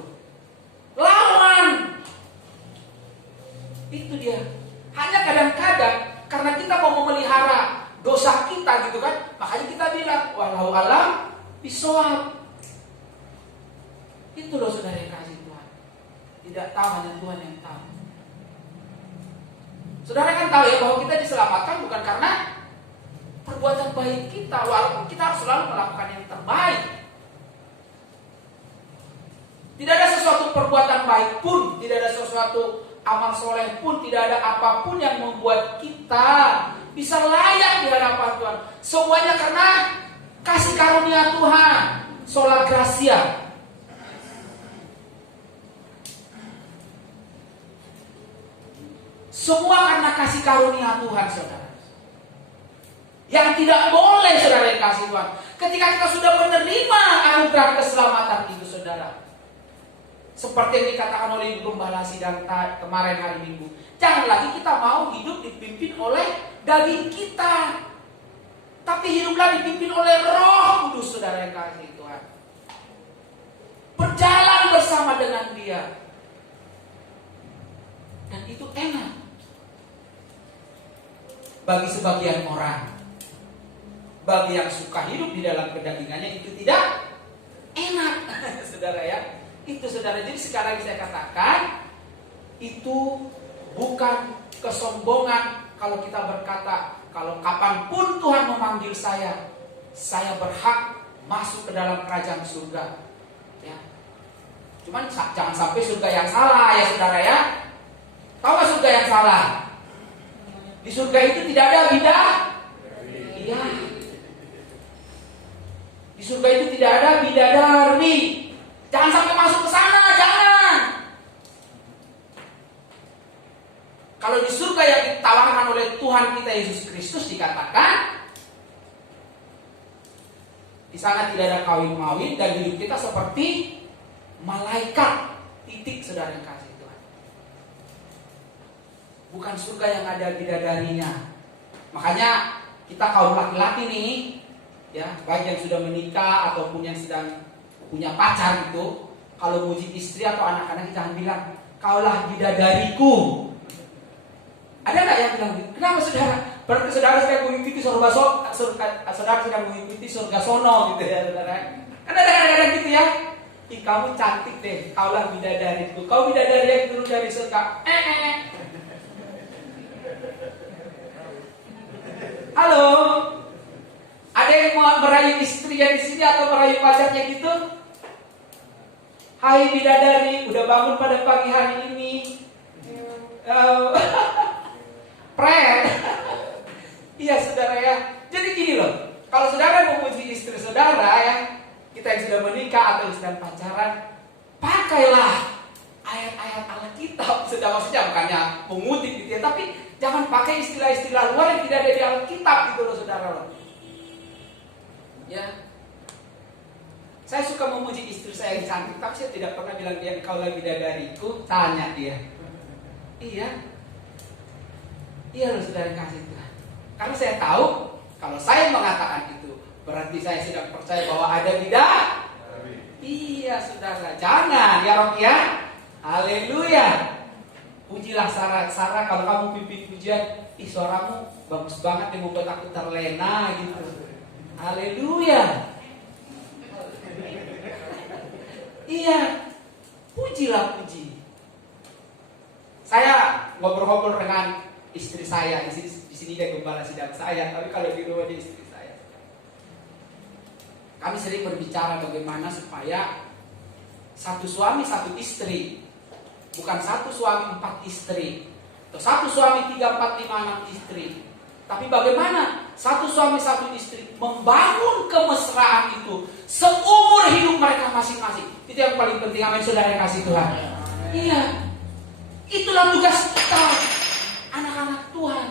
Lawan. Itu dia. Hanya kadang-kadang karena kita mau memelihara dosa kita, gitu kan, makanya kita bilang wallahu a'lam bishawab. Itu loh, saudara yang kasih Tuhan. Tidak tahu, hanya Tuhan yang tahu. Saudara kan tahu, ya, bahwa kita diselamatkan bukan karena perbuatan baik kita, walaupun kita harus selalu melakukan yang terbaik. Tidak ada sesuatu perbuatan baik pun, tidak ada sesuatu amal soleh pun, tidak ada apapun yang membuat kita bisa layak di hadapan Tuhan. Semuanya karena kasih karunia Tuhan, sola gracia. Semua karena kasih karunia Tuhan, saudara. Yang tidak boleh, saudara, yang kasih Tuhan, ketika kita sudah menerima anugerah keselamatan itu, saudara, seperti yang dikatakan oleh Ibu Gembala sidang kemarin hari Minggu, jangan lagi kita mau hidup dipimpin oleh daging kita, tapi hiduplah dipimpin oleh Roh Kudus, saudara yang kasih Tuhan. Berjalan bersama dengan Dia, dan itu enak bagi sebagian orang. Bagi yang suka hidup di dalam kedagingannya itu tidak enak, saudara, ya. Itu, saudara. Jadi sekali lagi saya katakan, itu bukan kesombongan kalau kita berkata, kalau kapanpun Tuhan memanggil saya berhak masuk ke dalam kerajaan surga, ya. Cuman jangan sampai surga yang salah, ya, saudara, ya. Tahu gak surga yang salah? Di surga itu tidak ada bidah. Iya. Di surga itu tidak ada bidadari. Jangan sampai masuk ke sana, jangan. Kalau di surga yang ditawarkan oleh Tuhan kita Yesus Kristus dikatakan, di sana tidak ada kawin-mawin dan hidup kita seperti malaikat. Titik, saudara yang kasih Tuhan. Bukan surga yang ada bidadarinya. Makanya kita kaum laki-laki nih, ya, baik yang sudah menikah ataupun yang sedang punya pacar gitu, kalau muji istri atau anak-anak jangan bilang kaulah bidadariku. Ada nggak yang bilang gitu? Kenapa, saudara? Berarti saudara sedang mengikuti saudara sedang mengikuti surga sono, gitu, ya, saudara. Kan ada kadang-kadang gitu, ya. Ih, kamu cantik deh, kaulah bidadariku. Kau bidadari yang turun dari surga. Halo, ada yang mau merayu istrinya di sini atau merayu pacarnya gitu? Hai bidadari, udah bangun pada pagi hari ini? Alkitab. Sudah, maksudnya bukannya mengutip gitu ya, tapi jangan pakai istilah-istilah luar yang tidak ada di Alkitab gitu loh saudara. Ya, saya suka memuji istri saya yang cantik, tapi saya tidak pernah bilang dia kau lagi bidadariku. Tanya dia. Iya loh saudara yang kasih Tuhan. Karena saya tahu kalau saya mengatakan itu berarti saya sedang percaya bahwa ada bidadari. Iya saudara, jangan ya Rocky ya. Haleluya. Pujilah Sarah kalau kamu pimpin pujian, suaramu bagus banget yang membuat aku terlena gitu. Haleluya. Iya, pujilah puji. Saya ngobrol-ngobrol dengan istri saya di sini dia gembala sidang saya, tapi kalau di rumah dia istri saya. Kami sering berbicara bagaimana supaya satu suami satu istri, bukan satu suami 4 istri, atau satu suami 3, 4, 5, 6 istri. Tapi bagaimana satu suami satu istri membangun kemesraan itu seumur hidup mereka masing-masing. Itu yang paling penting, amin saudara yang kasih Tuhan. Iya, itulah tugas kita, anak-anak Tuhan.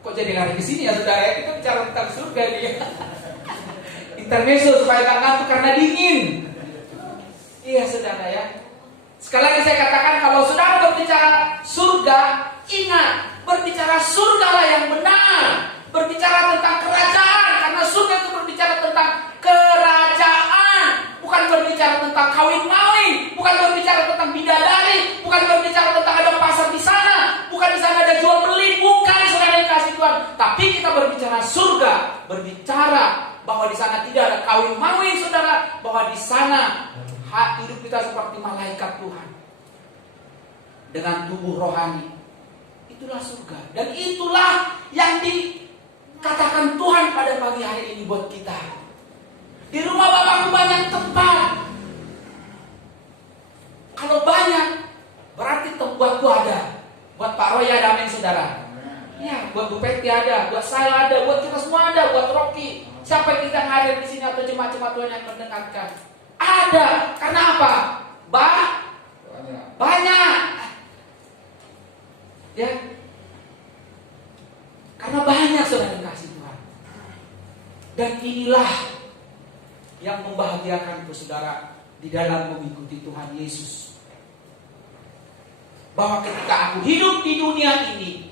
Kok jadi lari ke sini ya saudara ya? Kita bicara tentang surga nih. Intermezzo supaya gak ngantuk karena dingin. Iya saudara ya. Sekali lagi saya katakan, kalau saudara berbicara surga, ingat, berbicara surga lah yang benar. Berbicara tentang kerajaan, karena surga itu berbicara tentang kerajaan, bukan berbicara tentang kawin-mawin, bukan berbicara tentang bidadari, bukan berbicara tentang ada pasar di sana, bukan di sana ada jual beli, bukan saudara yang kasih Tuhan. Tapi kita berbicara surga, berbicara bahwa di sana tidak ada kawin-mawin saudara, bahwa di sana hidup kita seperti malaikat Tuhan dengan tubuh rohani. Itulah surga, dan itulah yang dikatakan Tuhan pada pagi hari ini buat kita. Di rumah Bapakku banyak tempat. Kalau banyak berarti buatku ada, buat Pak Roy ada, amin saudara. Ya, buat Bu Peti ada, buat saya ada, buat kita semua ada, buat Rocky. Siapa yang kita hadir di sini atau jemaat-jemaat Tuhan yang mendengarkan? Ada, karena apa? Banyak. Ya, karena banyak saudara yang kasih Tuhan. Dan inilah yang membahagiakan saudara di dalam mengikuti Tuhan Yesus. Bahwa ketika aku hidup di dunia ini,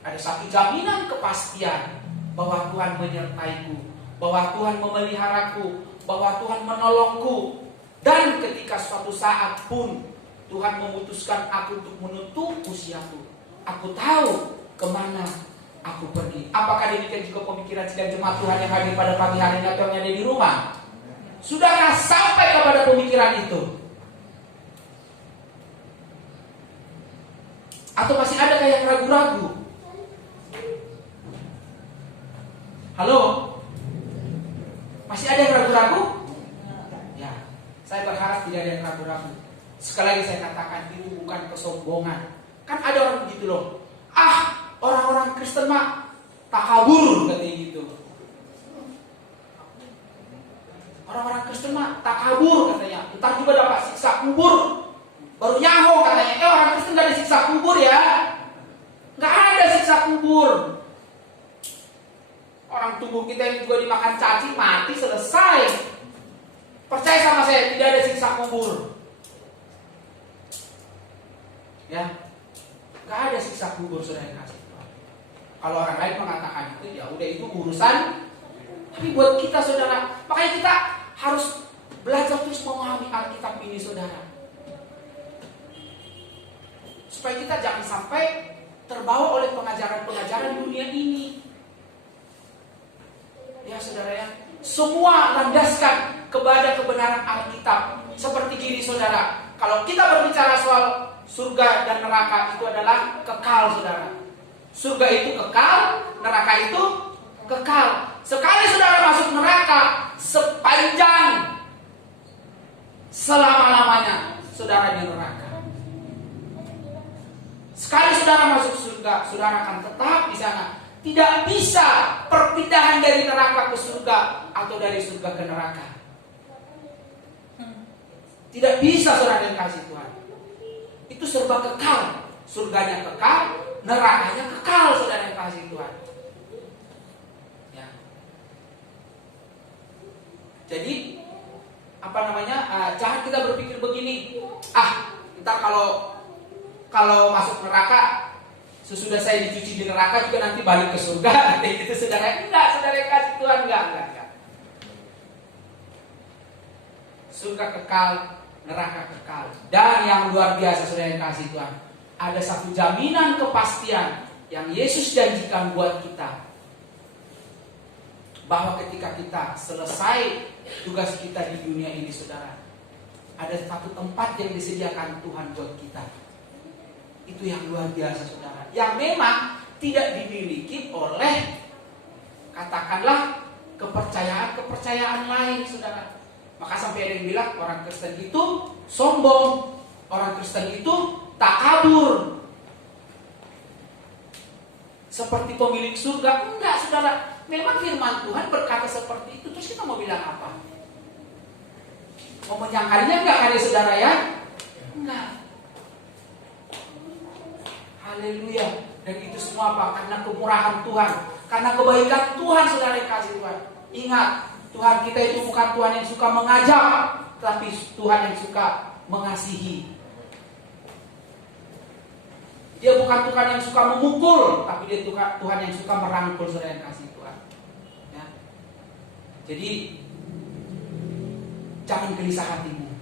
ada satu jaminan kepastian bahwa Tuhan menyertaiku, bahwa Tuhan memeliharaku, bahwa Tuhan menolongku. Dan ketika suatu saat pun Tuhan memutuskan aku untuk menutup usiaku, aku tahu kemana aku pergi. Apakah demikian juga pemikiran sidang jemaat Tuhan yang hadir pada pagi hari ini atau yang ada di rumah? Sudahkah sampai kepada pemikiran itu? Atau masih ada kayak ragu-ragu? Halo? Masih ada yang ragu-ragu? Ya, saya berharap tidak ada yang ragu-ragu. Sekali lagi saya katakan, itu bukan kesombongan. Kan ada orang begitu loh. Orang-orang Kristen mah takabur katanya gitu. Orang-orang Kristen mah takabur katanya. Entar juga dapat siksa kubur baru nyaho katanya. Orang Kristen gak ada siksa kubur ya. Gak ada siksa kubur. Orang tubuh kita yang juga dimakan cacing mati selesai. Percaya sama saya, tidak ada siksa kubur. Ya, gak ada siksa kubur saudara yang kasih. Kalau orang lain mengatakan itu, ya udah itu urusan. Tapi buat kita saudara, makanya kita harus belajar terus memahami Alkitab ini saudara. Supaya kita jangan sampai terbawa oleh pengajaran-pengajaran dunia ini. Ya saudara ya, semua landaskan kepada kebenaran Alkitab. Seperti gini saudara, kalau kita berbicara soal surga dan neraka, itu adalah kekal saudara. Surga itu kekal, neraka itu kekal. Sekali saudara masuk neraka, sepanjang selama-lamanya saudara di neraka. Sekali saudara masuk surga, saudara akan tetap di sana. Tidak bisa perpindahan dari neraka ke surga atau dari surga ke neraka. Tidak bisa saudara yang kasih Tuhan. Itu serba kekal. Surganya kekal, nerakanya kekal saudara yang kasih Tuhan. Ya. Jadi jangan kita berpikir begini. Ntar kalau masuk neraka, sesudah saya dicuci di neraka juga nanti balik ke surga. Itu saudara. Enggak, saudara yang kasih Tuhan, enggak. Surga kekal, neraka kekal. Dan yang luar biasa saudara yang kasih Tuhan, ada satu jaminan kepastian yang Yesus janjikan buat kita, bahwa ketika kita selesai tugas kita di dunia ini saudara, ada satu tempat yang disediakan Tuhan buat kita. Itu yang luar biasa saudara, yang memang tidak dimiliki oleh katakanlah kepercayaan lain saudara. Maka sampai ada yang bilang orang Kristen itu sombong, orang Kristen itu takabur, seperti pemilik surga. Enggak saudara, memang firman Tuhan berkata seperti itu. Terus kita mau bilang apa? Mau menyangkalnya enggak kali saudara ya? Enggak. Haleluya. Dan itu semua apa? Karena kemurahan Tuhan, karena kebaikan Tuhan saudara yang kasih Tuhan. Ingat, Tuhan kita itu bukan Tuhan yang suka mengajak, tapi Tuhan yang suka mengasihi. Dia bukan Tuhan yang suka memukul, tapi dia Tuhan yang suka merangkul saudara yang kasih Tuhan. Ya. Jadi jangan gelisah hatimu,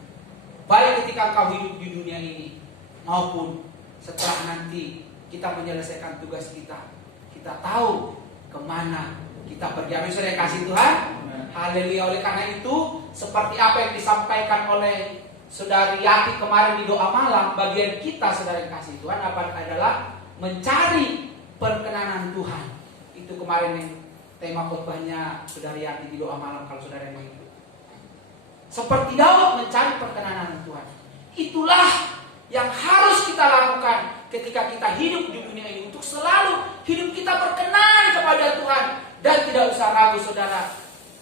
baik ketika kau hidup di dunia ini maupun setelah nanti kita menyelesaikan tugas kita. Kita tahu kemana kita pergi. Amin saudara yang kasih Tuhan. Haleluya. Oleh karena itu, seperti apa yang disampaikan oleh Saudari Yati kemarin di doa malam, bagian kita saudara yang kasih Tuhan adalah mencari perkenanan Tuhan. Itu kemarin yang tema khotbahnya Saudari Yati di doa malam, kalau saudara yang itu. Seperti Daud mencari perkenanan Tuhan. Itulah yang harus kita lakukan ketika kita hidup di dunia ini, untuk selalu hidup kita berkenan kepada Tuhan. Dan tidak usah ragu saudara,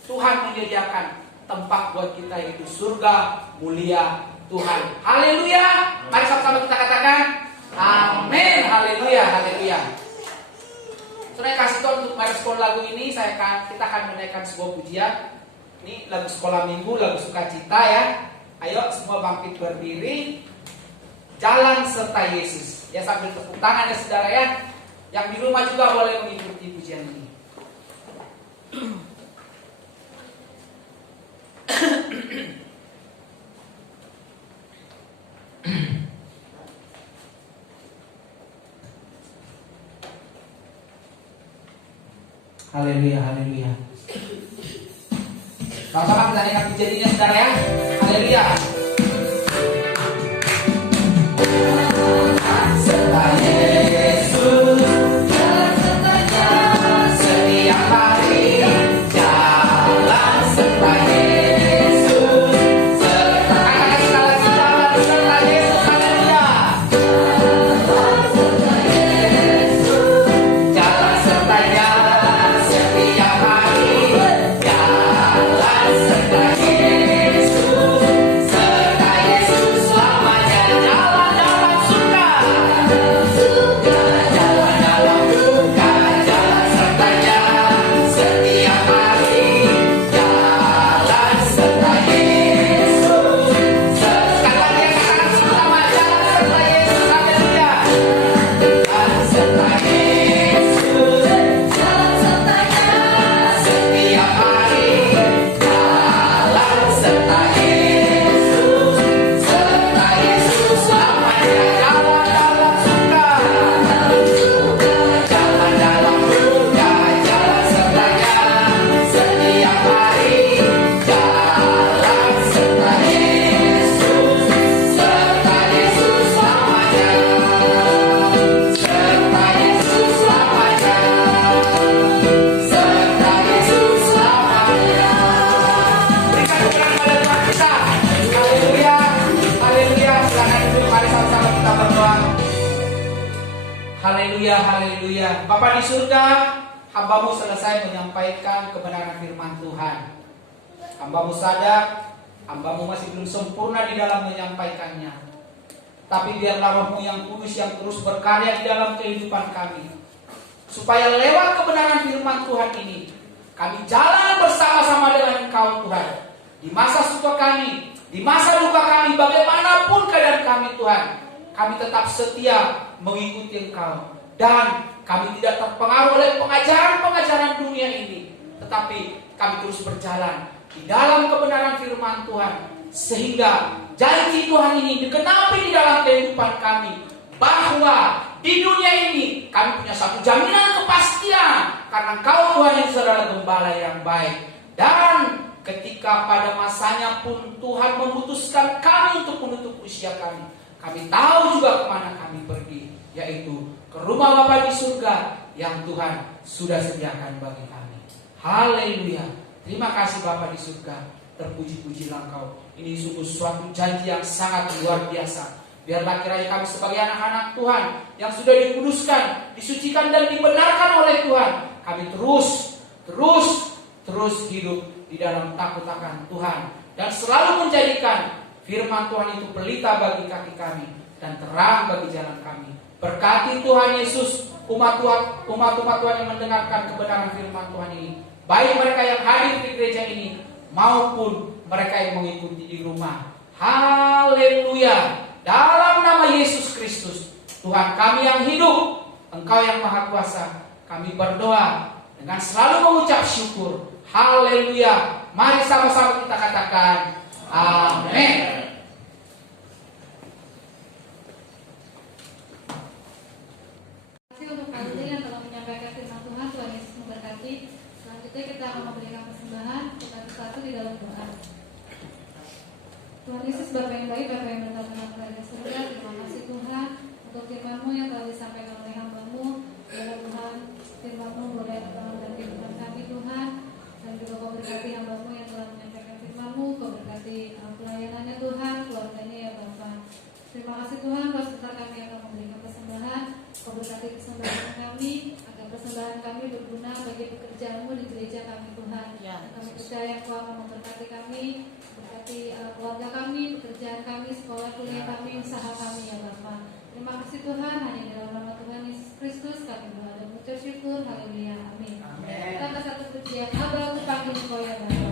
Tuhan menyediakan tempat buat kita, yaitu surga mulia Tuhan. Haleluya. Mari sama-sama kita katakan amin. Haleluya, haleluya. Saudara kasih Tuhan, untuk merespon lagu ini kita akan menaikkan sebuah pujian. Ini lagu sekolah minggu, lagu sukacita ya. Ayo semua bangkit berdiri. Jalan serta Yesus. Ya, sambil tepuk tangan ya saudara ya. Yang di rumah juga boleh mengikuti pujian ini. Haleluya, haleluya. Sama-sama kita naikkan pujiannya saudara ya. Haleluya. Serta Yesus, sertanya setiap hari. Jalan serta Yesus, serta Yesus, haleluya. Jalan sertanya setiap hari. Jalan serta Yesus, serta Yesus selamanya. Jalan-jalan surga, jalan dalam duka. Jalan sertanya setiap hari. Jalan serta Yesus. Sekali lagi katakan sama-sama, jalan serta Yesus, haleluya. Jalan serta Yesus, jalan sertanya setiap hari. Jalan serta Yesus, serta Yesus selamanya. Jalan dalam suka, jalan dalam duka. Jalan sertanya setiap hari. Jalan serta Yesus, serta Yesus selamanya. Serta Yesus selamanya. Serta Yesus selamanya. Berikan kemuliaan pada Tuhan kita. Haleluya, haleluya. Silakan duduk, mari sama-sama kita berdoa. Haleluya, haleluya. Bapa di surga, hamba-Mu selesai menyampaikan kebenaran firman Tuhan. Hamba-Mu sadar Hamba-Mu masih belum sempurna di dalam menyampaikannya. Tapi biarlah Roh-Mu yang kudus yang terus berkarya di dalam kehidupan kami. Supaya lewat kebenaran firman Tuhan ini, kami jalan bersama-sama dengan Engkau Tuhan. Di masa suka kami, di masa duka kami, bagaimanapun keadaan kami Tuhan, kami tetap setia mengikuti Engkau. Dan kami tidak terpengaruh oleh pengajaran-pengajaran dunia ini. Tetapi kami terus berjalan di dalam kebenaran firman Tuhan. Sehingga janji Tuhan ini dikenapi di dalam kehidupan kami. Bahwa di dunia ini kami punya satu jaminan kepastian. Karena Engkau Tuhan yang adalah gembala yang baik. Dan ketika pada masanya pun Tuhan memutuskan kami untuk menutup usia kami, kami tahu juga kemana kami pergi, yaitu ke rumah Bapa di surga yang Tuhan sudah sediakan bagi kami. Haleluya. Terima kasih Bapa di surga. Terpuji-pujilah Engkau. Ini sungguh suatu janji yang sangat luar biasa. Biarlah kiranya kami sebagai anak-anak Tuhan yang sudah dikuduskan, disucikan dan dibenarkan oleh Tuhan, kami terus hidup di dalam takut akan Tuhan dan selalu menjadikan firman Tuhan itu pelita bagi kaki kami dan terang bagi jalan kami. Berkati Tuhan Yesus umat-umat Tuhan yang mendengarkan kebenaran firman Tuhan ini, baik mereka yang hadir di gereja ini maupun mereka yang mengikuti di rumah. Haleluya. Dalam nama Yesus Kristus, Tuhan kami yang hidup, Engkau yang Maha Kuasa, kami berdoa dengan selalu mengucap syukur. Haleluya. Mari sama-sama kita katakan amin. Terima kasih untuk Pak Lili yang telah menyampaikan firman Tuhan. Tuhan Yesus memberkati. Selanjutnya kita akan memberikan persembahan. Kita bersatu di dalam doa. Tuhan Yesus, Bapa yang baik, Bapa yang bertata dalam kerajaan surga, terima kasih Tuhan untuk firman-Mu yang telah disampaikan oleh hamba-Mu. Biarlah Tuhan firman-Mu boleh terang dan kehidupan kami Tuhan. Dan juga Kau berkati hamba-Mu yang telah menyampaikan firman-Mu. Kau berkati pelayanannya Tuhan, keluarganya ya Bapa. Terima kasih Tuhan, Kau sebentar kami akan memberikan persembahan. Kau berkati persembahan kami, agar persembahan kami berguna bagi pekerjaan-Mu di gereja kami Tuhan. Kami percaya Kau akan memberkati kami, berkati keluarga kami, pekerjaan kami, sekolah kuliah kami, usaha kami ya Bapa. Terima kasih Tuhan, hanya dalam nama Tuhan Yesus Kristus kami berdoa dan mengucap syukur. Haleluya, amin. Kita ke satu pujian, Abah aku panggil Engkau ya Bapa.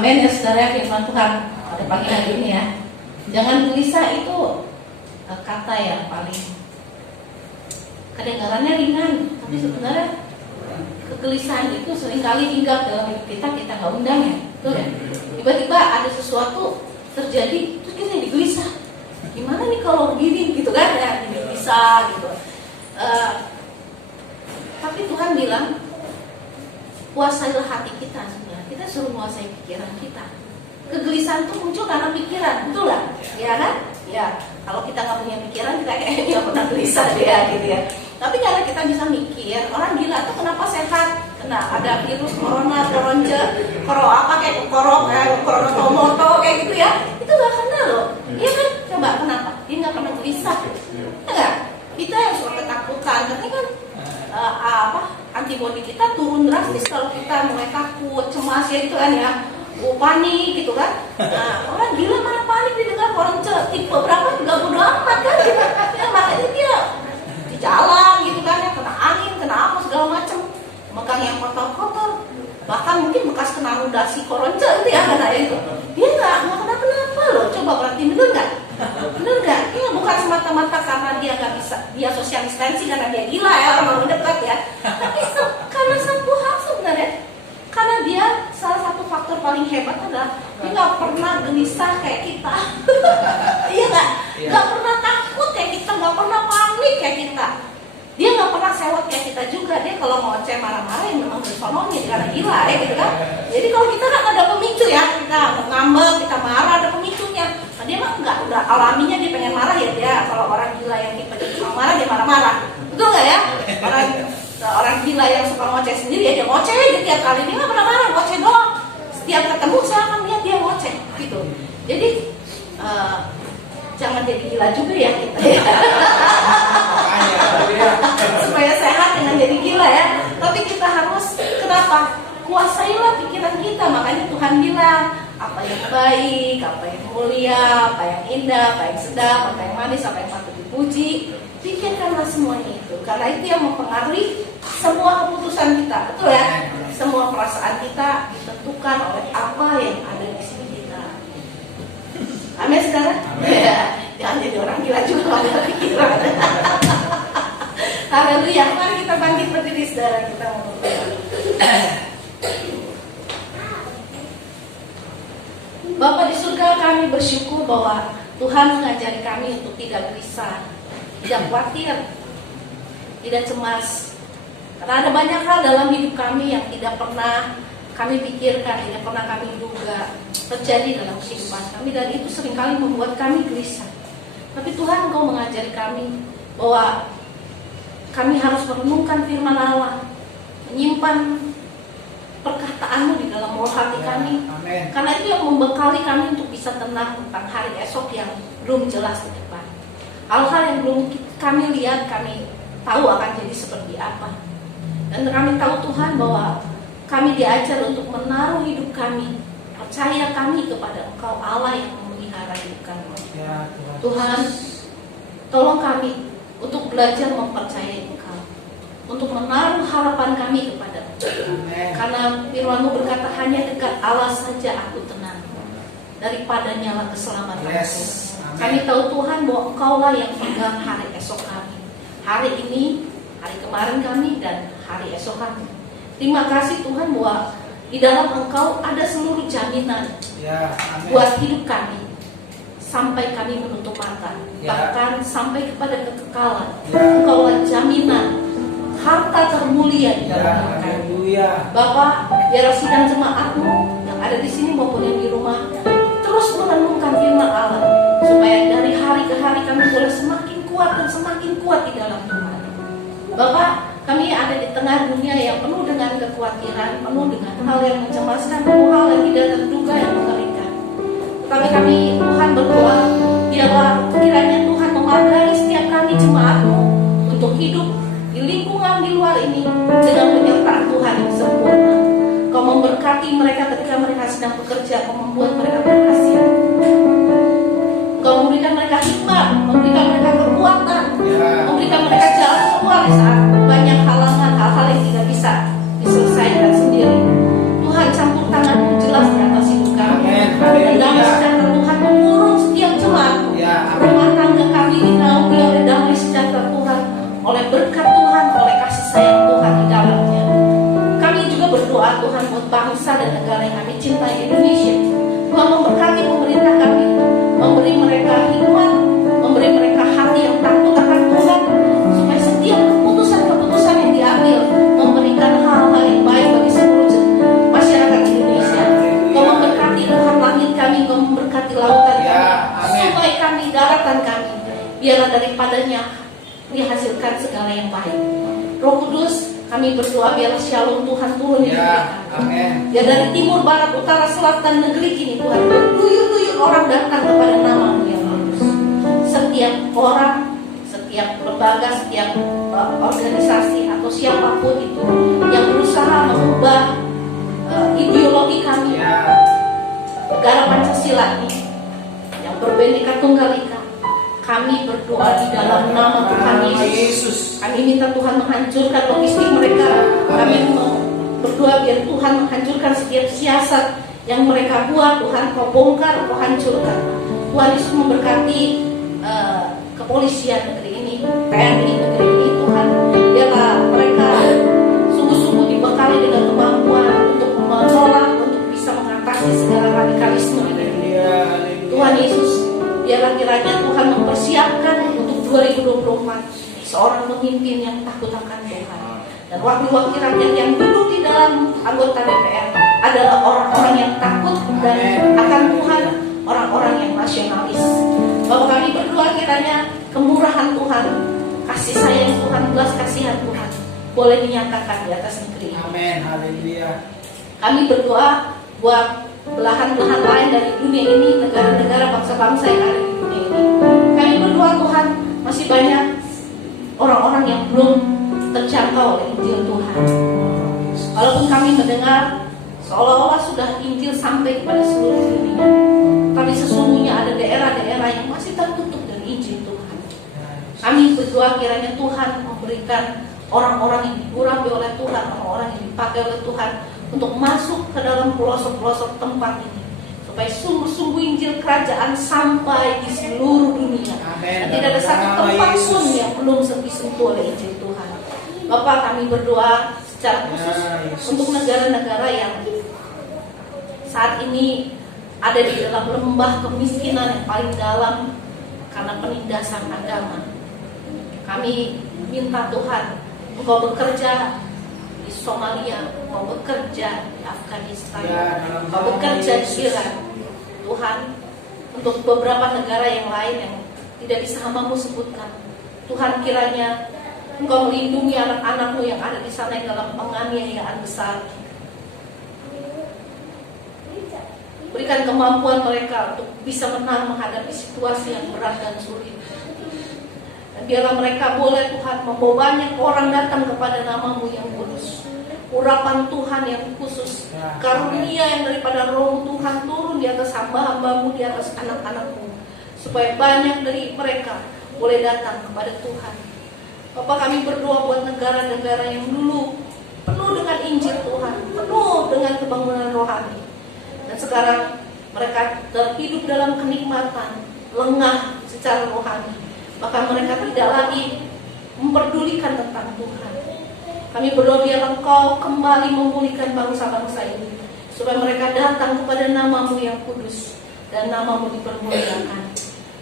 Amin ya saudara, firman Tuhan pada pagi hari ini ya. Jangan gelisah itu kata yang paling kedengarannya ringan, tapi sebenarnya kegelisahan itu seringkali tinggal dalam hidup kita nggak undang ya, betul ya. Tiba-tiba ada sesuatu terjadi, terus kita jadi gelisah. Gimana nih kalau begini gitu kan ya, jadi bisa gitu. Tapi Tuhan bilang kuasailah hati kita sebenarnya. Kita suruh menguasai pikiran kita. Kegelisahan itu muncul karena pikiran, betul lah, ya kan? Ya, kalau kita nggak punya pikiran kita kayaknya nggak pernah gelisah deh, gitu ya. Tapi karena kita bisa mikir, orang gila tuh kenapa sehat? kena ada virus corona, koronce, korotomoto kayak gitu ya, itu nggak kena loh. Iya kan? Coba kenapa? Dia nggak pernah gelisah, enggak? Kita yang suka ketakutan, karena kan antibodi kita turun drastis kalau kita mulai takut, cemas ya gitu kan ya, panik gitu kan. Nah, orang gila mana panik didengar koronce tipe berapa juga bodo amat kan, ya makanya dia di jalan gitu kan ya, kena angin, kena apa segala macem, megang yang kotor-kotor, bahkan mungkin bekas kena rudasi koronce gitu ya, karena itu dia nggak kenapa loh. Coba berarti bener nggak? Ini bukan semata-mata karena dia nggak bisa, dia social distancing karena dia gila ya, orang dekat ya, tapi karena satu hal sebenarnya, karena dia salah satu faktor paling hebat adalah dia nggak pernah gelisah kayak kita. Iya nggak pernah takut kayak kita, nggak pernah panik kayak kita. Dia nggak pernah sewot kayak kita juga. Dia kalau mau ngoceh marah-marah ya memang bersononya karena gila ya gitu kan. Jadi kalau kita kan ada pemicu ya, kita ngambek, kita marah, ada pemicunya. Nah, dia mah nggak, udah alaminya dia pengen marah ya dia. Kalau orang gila yang tipe marah dia marah-marah, betul nggak ya? Orang gila yang suka ngoceh sendiri ya dia ngoceh aja tiap kali, dia nggak pernah marah, ngoceh doang. Setiap ketemu saya akan lihat dia ngoceh gitu. Jadi jangan jadi gila juga ya kita. Supaya sehat dengan jadi gila ya. Tapi kita harus, kenapa? Kuasailah pikiran kita. Makanya Tuhan bilang, apa yang baik, apa yang mulia, apa yang indah, apa yang sedap, apa yang manis, apa yang patut dipuji, pikirkanlah semuanya itu. Karena itu yang mempengaruhi semua keputusan kita. Betul ya? Semua perasaan kita ditentukan oleh apa yang ada di sini kita. Amin saudara? Ya, jangan jadi orang gila juga kalau ada pikiran. Haleluya, mari kita bangkit berdiri saudara, kita mau berdoa. Bapa di surga, kami bersyukur bahwa Tuhan mengajari kami untuk tidak gelisah, tidak khawatir, tidak cemas. Karena ada banyak hal dalam hidup kami yang tidak pernah kami pikirkan, tidak pernah kami duga terjadi dalam kehidupan kami, dan itu seringkali membuat kami gelisah. Tapi Tuhan, Engkau mengajari kami bahwa kami harus merenungkan firman Allah, menyimpan perkataan-Mu di dalam roh hati kami. Amin. Karena itu yang membekali kami untuk bisa tenang tentang hari esok yang belum jelas di depan. Hal-hal yang belum kami lihat, kami tahu akan jadi seperti apa. Dan kami tahu Tuhan bahwa kami diajar untuk menaruh hidup kami, percaya kami kepada Engkau Allah yang memelihara hidup kami. Ya, Tuhan, tolong kami untuk belajar mempercayai Engkau, untuk menaruh harapan kami kepada Engkau. Karena firman-Mu berkata, hanya dekat Allah saja aku tenang, daripadanya lah keselamatan. Yes. Kami tahu Tuhan bahwa Engkau-lah yang pegang hari esok kami, hari ini, hari kemarin kami, dan hari esok kami. Terima kasih Tuhan bahwa di dalam Engkau ada seluruh jaminan Ya, amin. buat hidup kami sampai kami menutup mata, Ya. bahkan sampai kepada kekekalan. Ya. Engkaulah jaminan harta termulia di dalam Ya, hidup kami. haleluya. Bapak, biar sidang jemaat-Mu yang ada di sini maupun yang di rumah terus merenungkan firman Allah, supaya dari hari ke hari kami boleh semakin kuat dan semakin kuat di dalam Tuhan. Bapak, kami ada di tengah dunia yang penuh dengan kekhawatiran, penuh dengan hal yang mencemaskan, penuh hal yang tidak terduga yang mengerikan. Tetapi kami, Tuhan, berdoa, biarlah kiranya Tuhan memagari setiap kami jemaat-Mu untuk hidup di lingkungan di luar ini dengan penyertaan Tuhan yang sempurna. Kau memberkati mereka ketika mereka sedang bekerja, Kau membuat mereka berhasil. Kau memberikan mereka hikmat, memberikan mereka kekuatan, memberikan mereka jalan keluar di saat banyak halangan, hal-hal yang tidak bisa diselesaikan sendiri. Tuhan, campur tangan-Mu jelas di atas hidup kami. Dan damai sejahtera Tuhan mengurung setiap jemaat-Mu. Rumah tangga kami dinaungi oleh damai sejahtera Tuhan, oleh berkat Tuhan, oleh kasih sayang Tuhan di dalamnya. Kami juga berdoa Tuhan buat bangsa dan negara yang kami cintai, Indonesia. Tuhan memberkati pemerintah kami, memberi mereka hikmat, memberi mereka hati yang takut akan Tuhan, supaya setiap keputusan-keputusan yang diambil memberikan hal-hal yang baik bagi seluruh masyarakat Indonesia. Kau memberkati Tuhan langit kami, Kau memberkati lautan kami, sungai kami, daratan kami. Biarlah daripadanya dihasilkan segala yang baik. Roh Kudus, Kami berdoa biarlah shalom Tuhan turun di Ya, kita. amin. Biar dari timur, barat, utara, selatan negeri ini Tuhan, berduyun-duyun orang datang kepada nama-Mu yang kudus. Setiap orang, setiap lembaga, setiap organisasi atau siapapun itu yang berusaha mengubah ideologi kami, Ya, negara Pancasila ini yang berbendera tunggal ika, kami berdoa di dalam nama Tuhan Yesus. Kami minta Tuhan menghancurkan logistik mereka. Kami berdoa biar Tuhan menghancurkan setiap siasat yang mereka buat. Tuhan Kau bongkar, Kau hancurkan. Tuhan Yesus memberkati kepolisian negeri ini, TNI negeri ini. Tuhan, biarlah mereka sungguh-sungguh dibekali dengan kemampuan untuk menolak, untuk bisa mengatasi segala radikalisme ini. Tuhan Yesus, biarlah kiranya Tuhan mempersiapkan untuk 2024 seorang pemimpin yang takut akan Tuhan. Dan wakil-wakil rakyat yang duduk di dalam anggota DPR adalah orang-orang yang takut dan akan Tuhan, orang-orang yang nasionalis. Bapak kami berdoa kiranya kemurahan Tuhan, kasih sayang Tuhan, belas kasihan Tuhan boleh dinyatakan di atas negeri. amin. Haleluya. Kami berdoa buat belahan-belahan lain dari dunia ini, negara-negara bangsa-bangsa yang ada di dunia ini. Kami berdoa Tuhan, masih banyak orang-orang yang belum terjangkau oleh Injil Tuhan. Walaupun kami mendengar seolah-olah sudah Injil sampai kepada seluruh dunia, tapi sesungguhnya ada daerah-daerah yang masih tertutup dari Injil Tuhan. Kami berdoa kiranya Tuhan memberikan orang-orang yang digurapi oleh Tuhan, orang-orang yang dipakai oleh Tuhan untuk masuk ke dalam pelosok-pelosok tempat ini, supaya sungguh-sungguh Injil Kerajaan sampai di seluruh dunia. Amin. Dan tidak ada satu tempat pun yang belum disentuh oleh Injil Tuhan. Bapak, kami berdoa secara khusus untuk negara-negara yang saat ini ada di dalam lembah kemiskinan yang paling dalam karena penindasan agama. Kami minta Tuhan, Engkau bekerja di Somalia, Engkau bekerja di Afghanistan, Engkau bekerja di Iran. Tuhan, untuk beberapa negara yang lain yang tidak bisa hamba-Mu sebutkan, Tuhan kiranya Engkau melindungi anak-anak-Mu yang ada di sana yang dalam penganiayaan besar. Berikan kemampuan mereka untuk bisa menang menghadapi situasi yang berat dan sulit. Dan biarlah mereka boleh Tuhan membawa banyak orang datang kepada nama-Mu yang kudus. Urapan Tuhan yang khusus, karunia yang daripada Roh Tuhan turun di atas hamba-hamba-Mu, di atas anak-anak-Mu, supaya banyak dari mereka boleh datang kepada Tuhan. Bapak, kami berdoa buat negara-negara yang dulu penuh dengan Injil Tuhan, penuh dengan kebangunan rohani, dan sekarang mereka terhidup dalam kenikmatan, lengah secara rohani. Bahkan mereka tidak lagi memperdulikan tentang Tuhan. Kami berdoa biar Engkau kembali memulihkan bangsa-bangsa ini, supaya mereka datang kepada nama-Mu yang kudus dan nama-Mu dipermuliakan.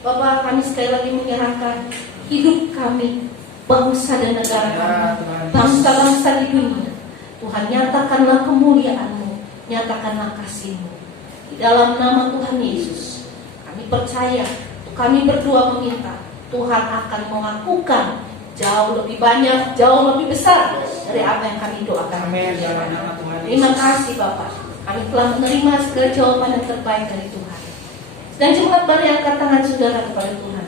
Bapak, kami sekali lagi menyerahkan hidup kami, bangsa dan negara kami, bangsa-bangsa di dunia. Tuhan, nyatakanlah kemuliaan-Mu, nyatakanlah kasih-Mu. Di dalam nama Tuhan Yesus, kami percaya, kami berdoa meminta, Tuhan akan melakukan jauh lebih banyak, jauh lebih besar dari apa yang kami doakan. Amin. Dalam nama Tuhan Yesus. Terima kasih Bapak, kami telah menerima segala jawaban yang terbaik dari Tuhan. Dan jemaat baru yang angkat tangan saudara kepada Tuhan.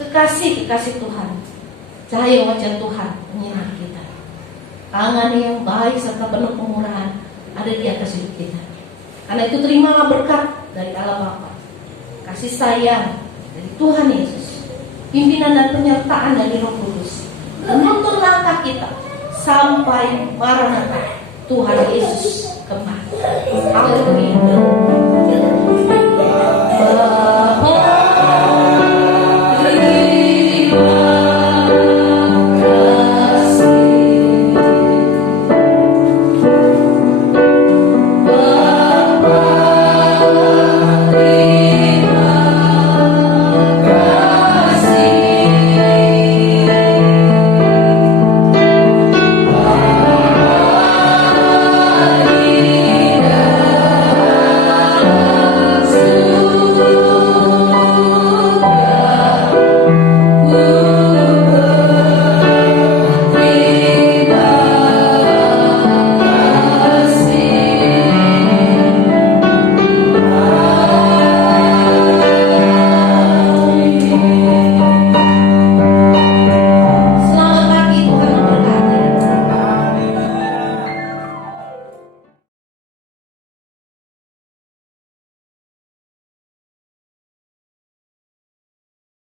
Kekasih Tuhan, cahaya wajah Tuhan menyinari kita. Tangan yang baik serta penuh kemurahan ada di atas hidup kita. Karena itu terimalah berkat dari Allah Bapa, kasih sayang dari Tuhan Yesus, pimpinan dan penyertaan dari Roh Kudus, menuntun langkah kita sampai Maranatha, Tuhan Yesus kembali. Haleluya.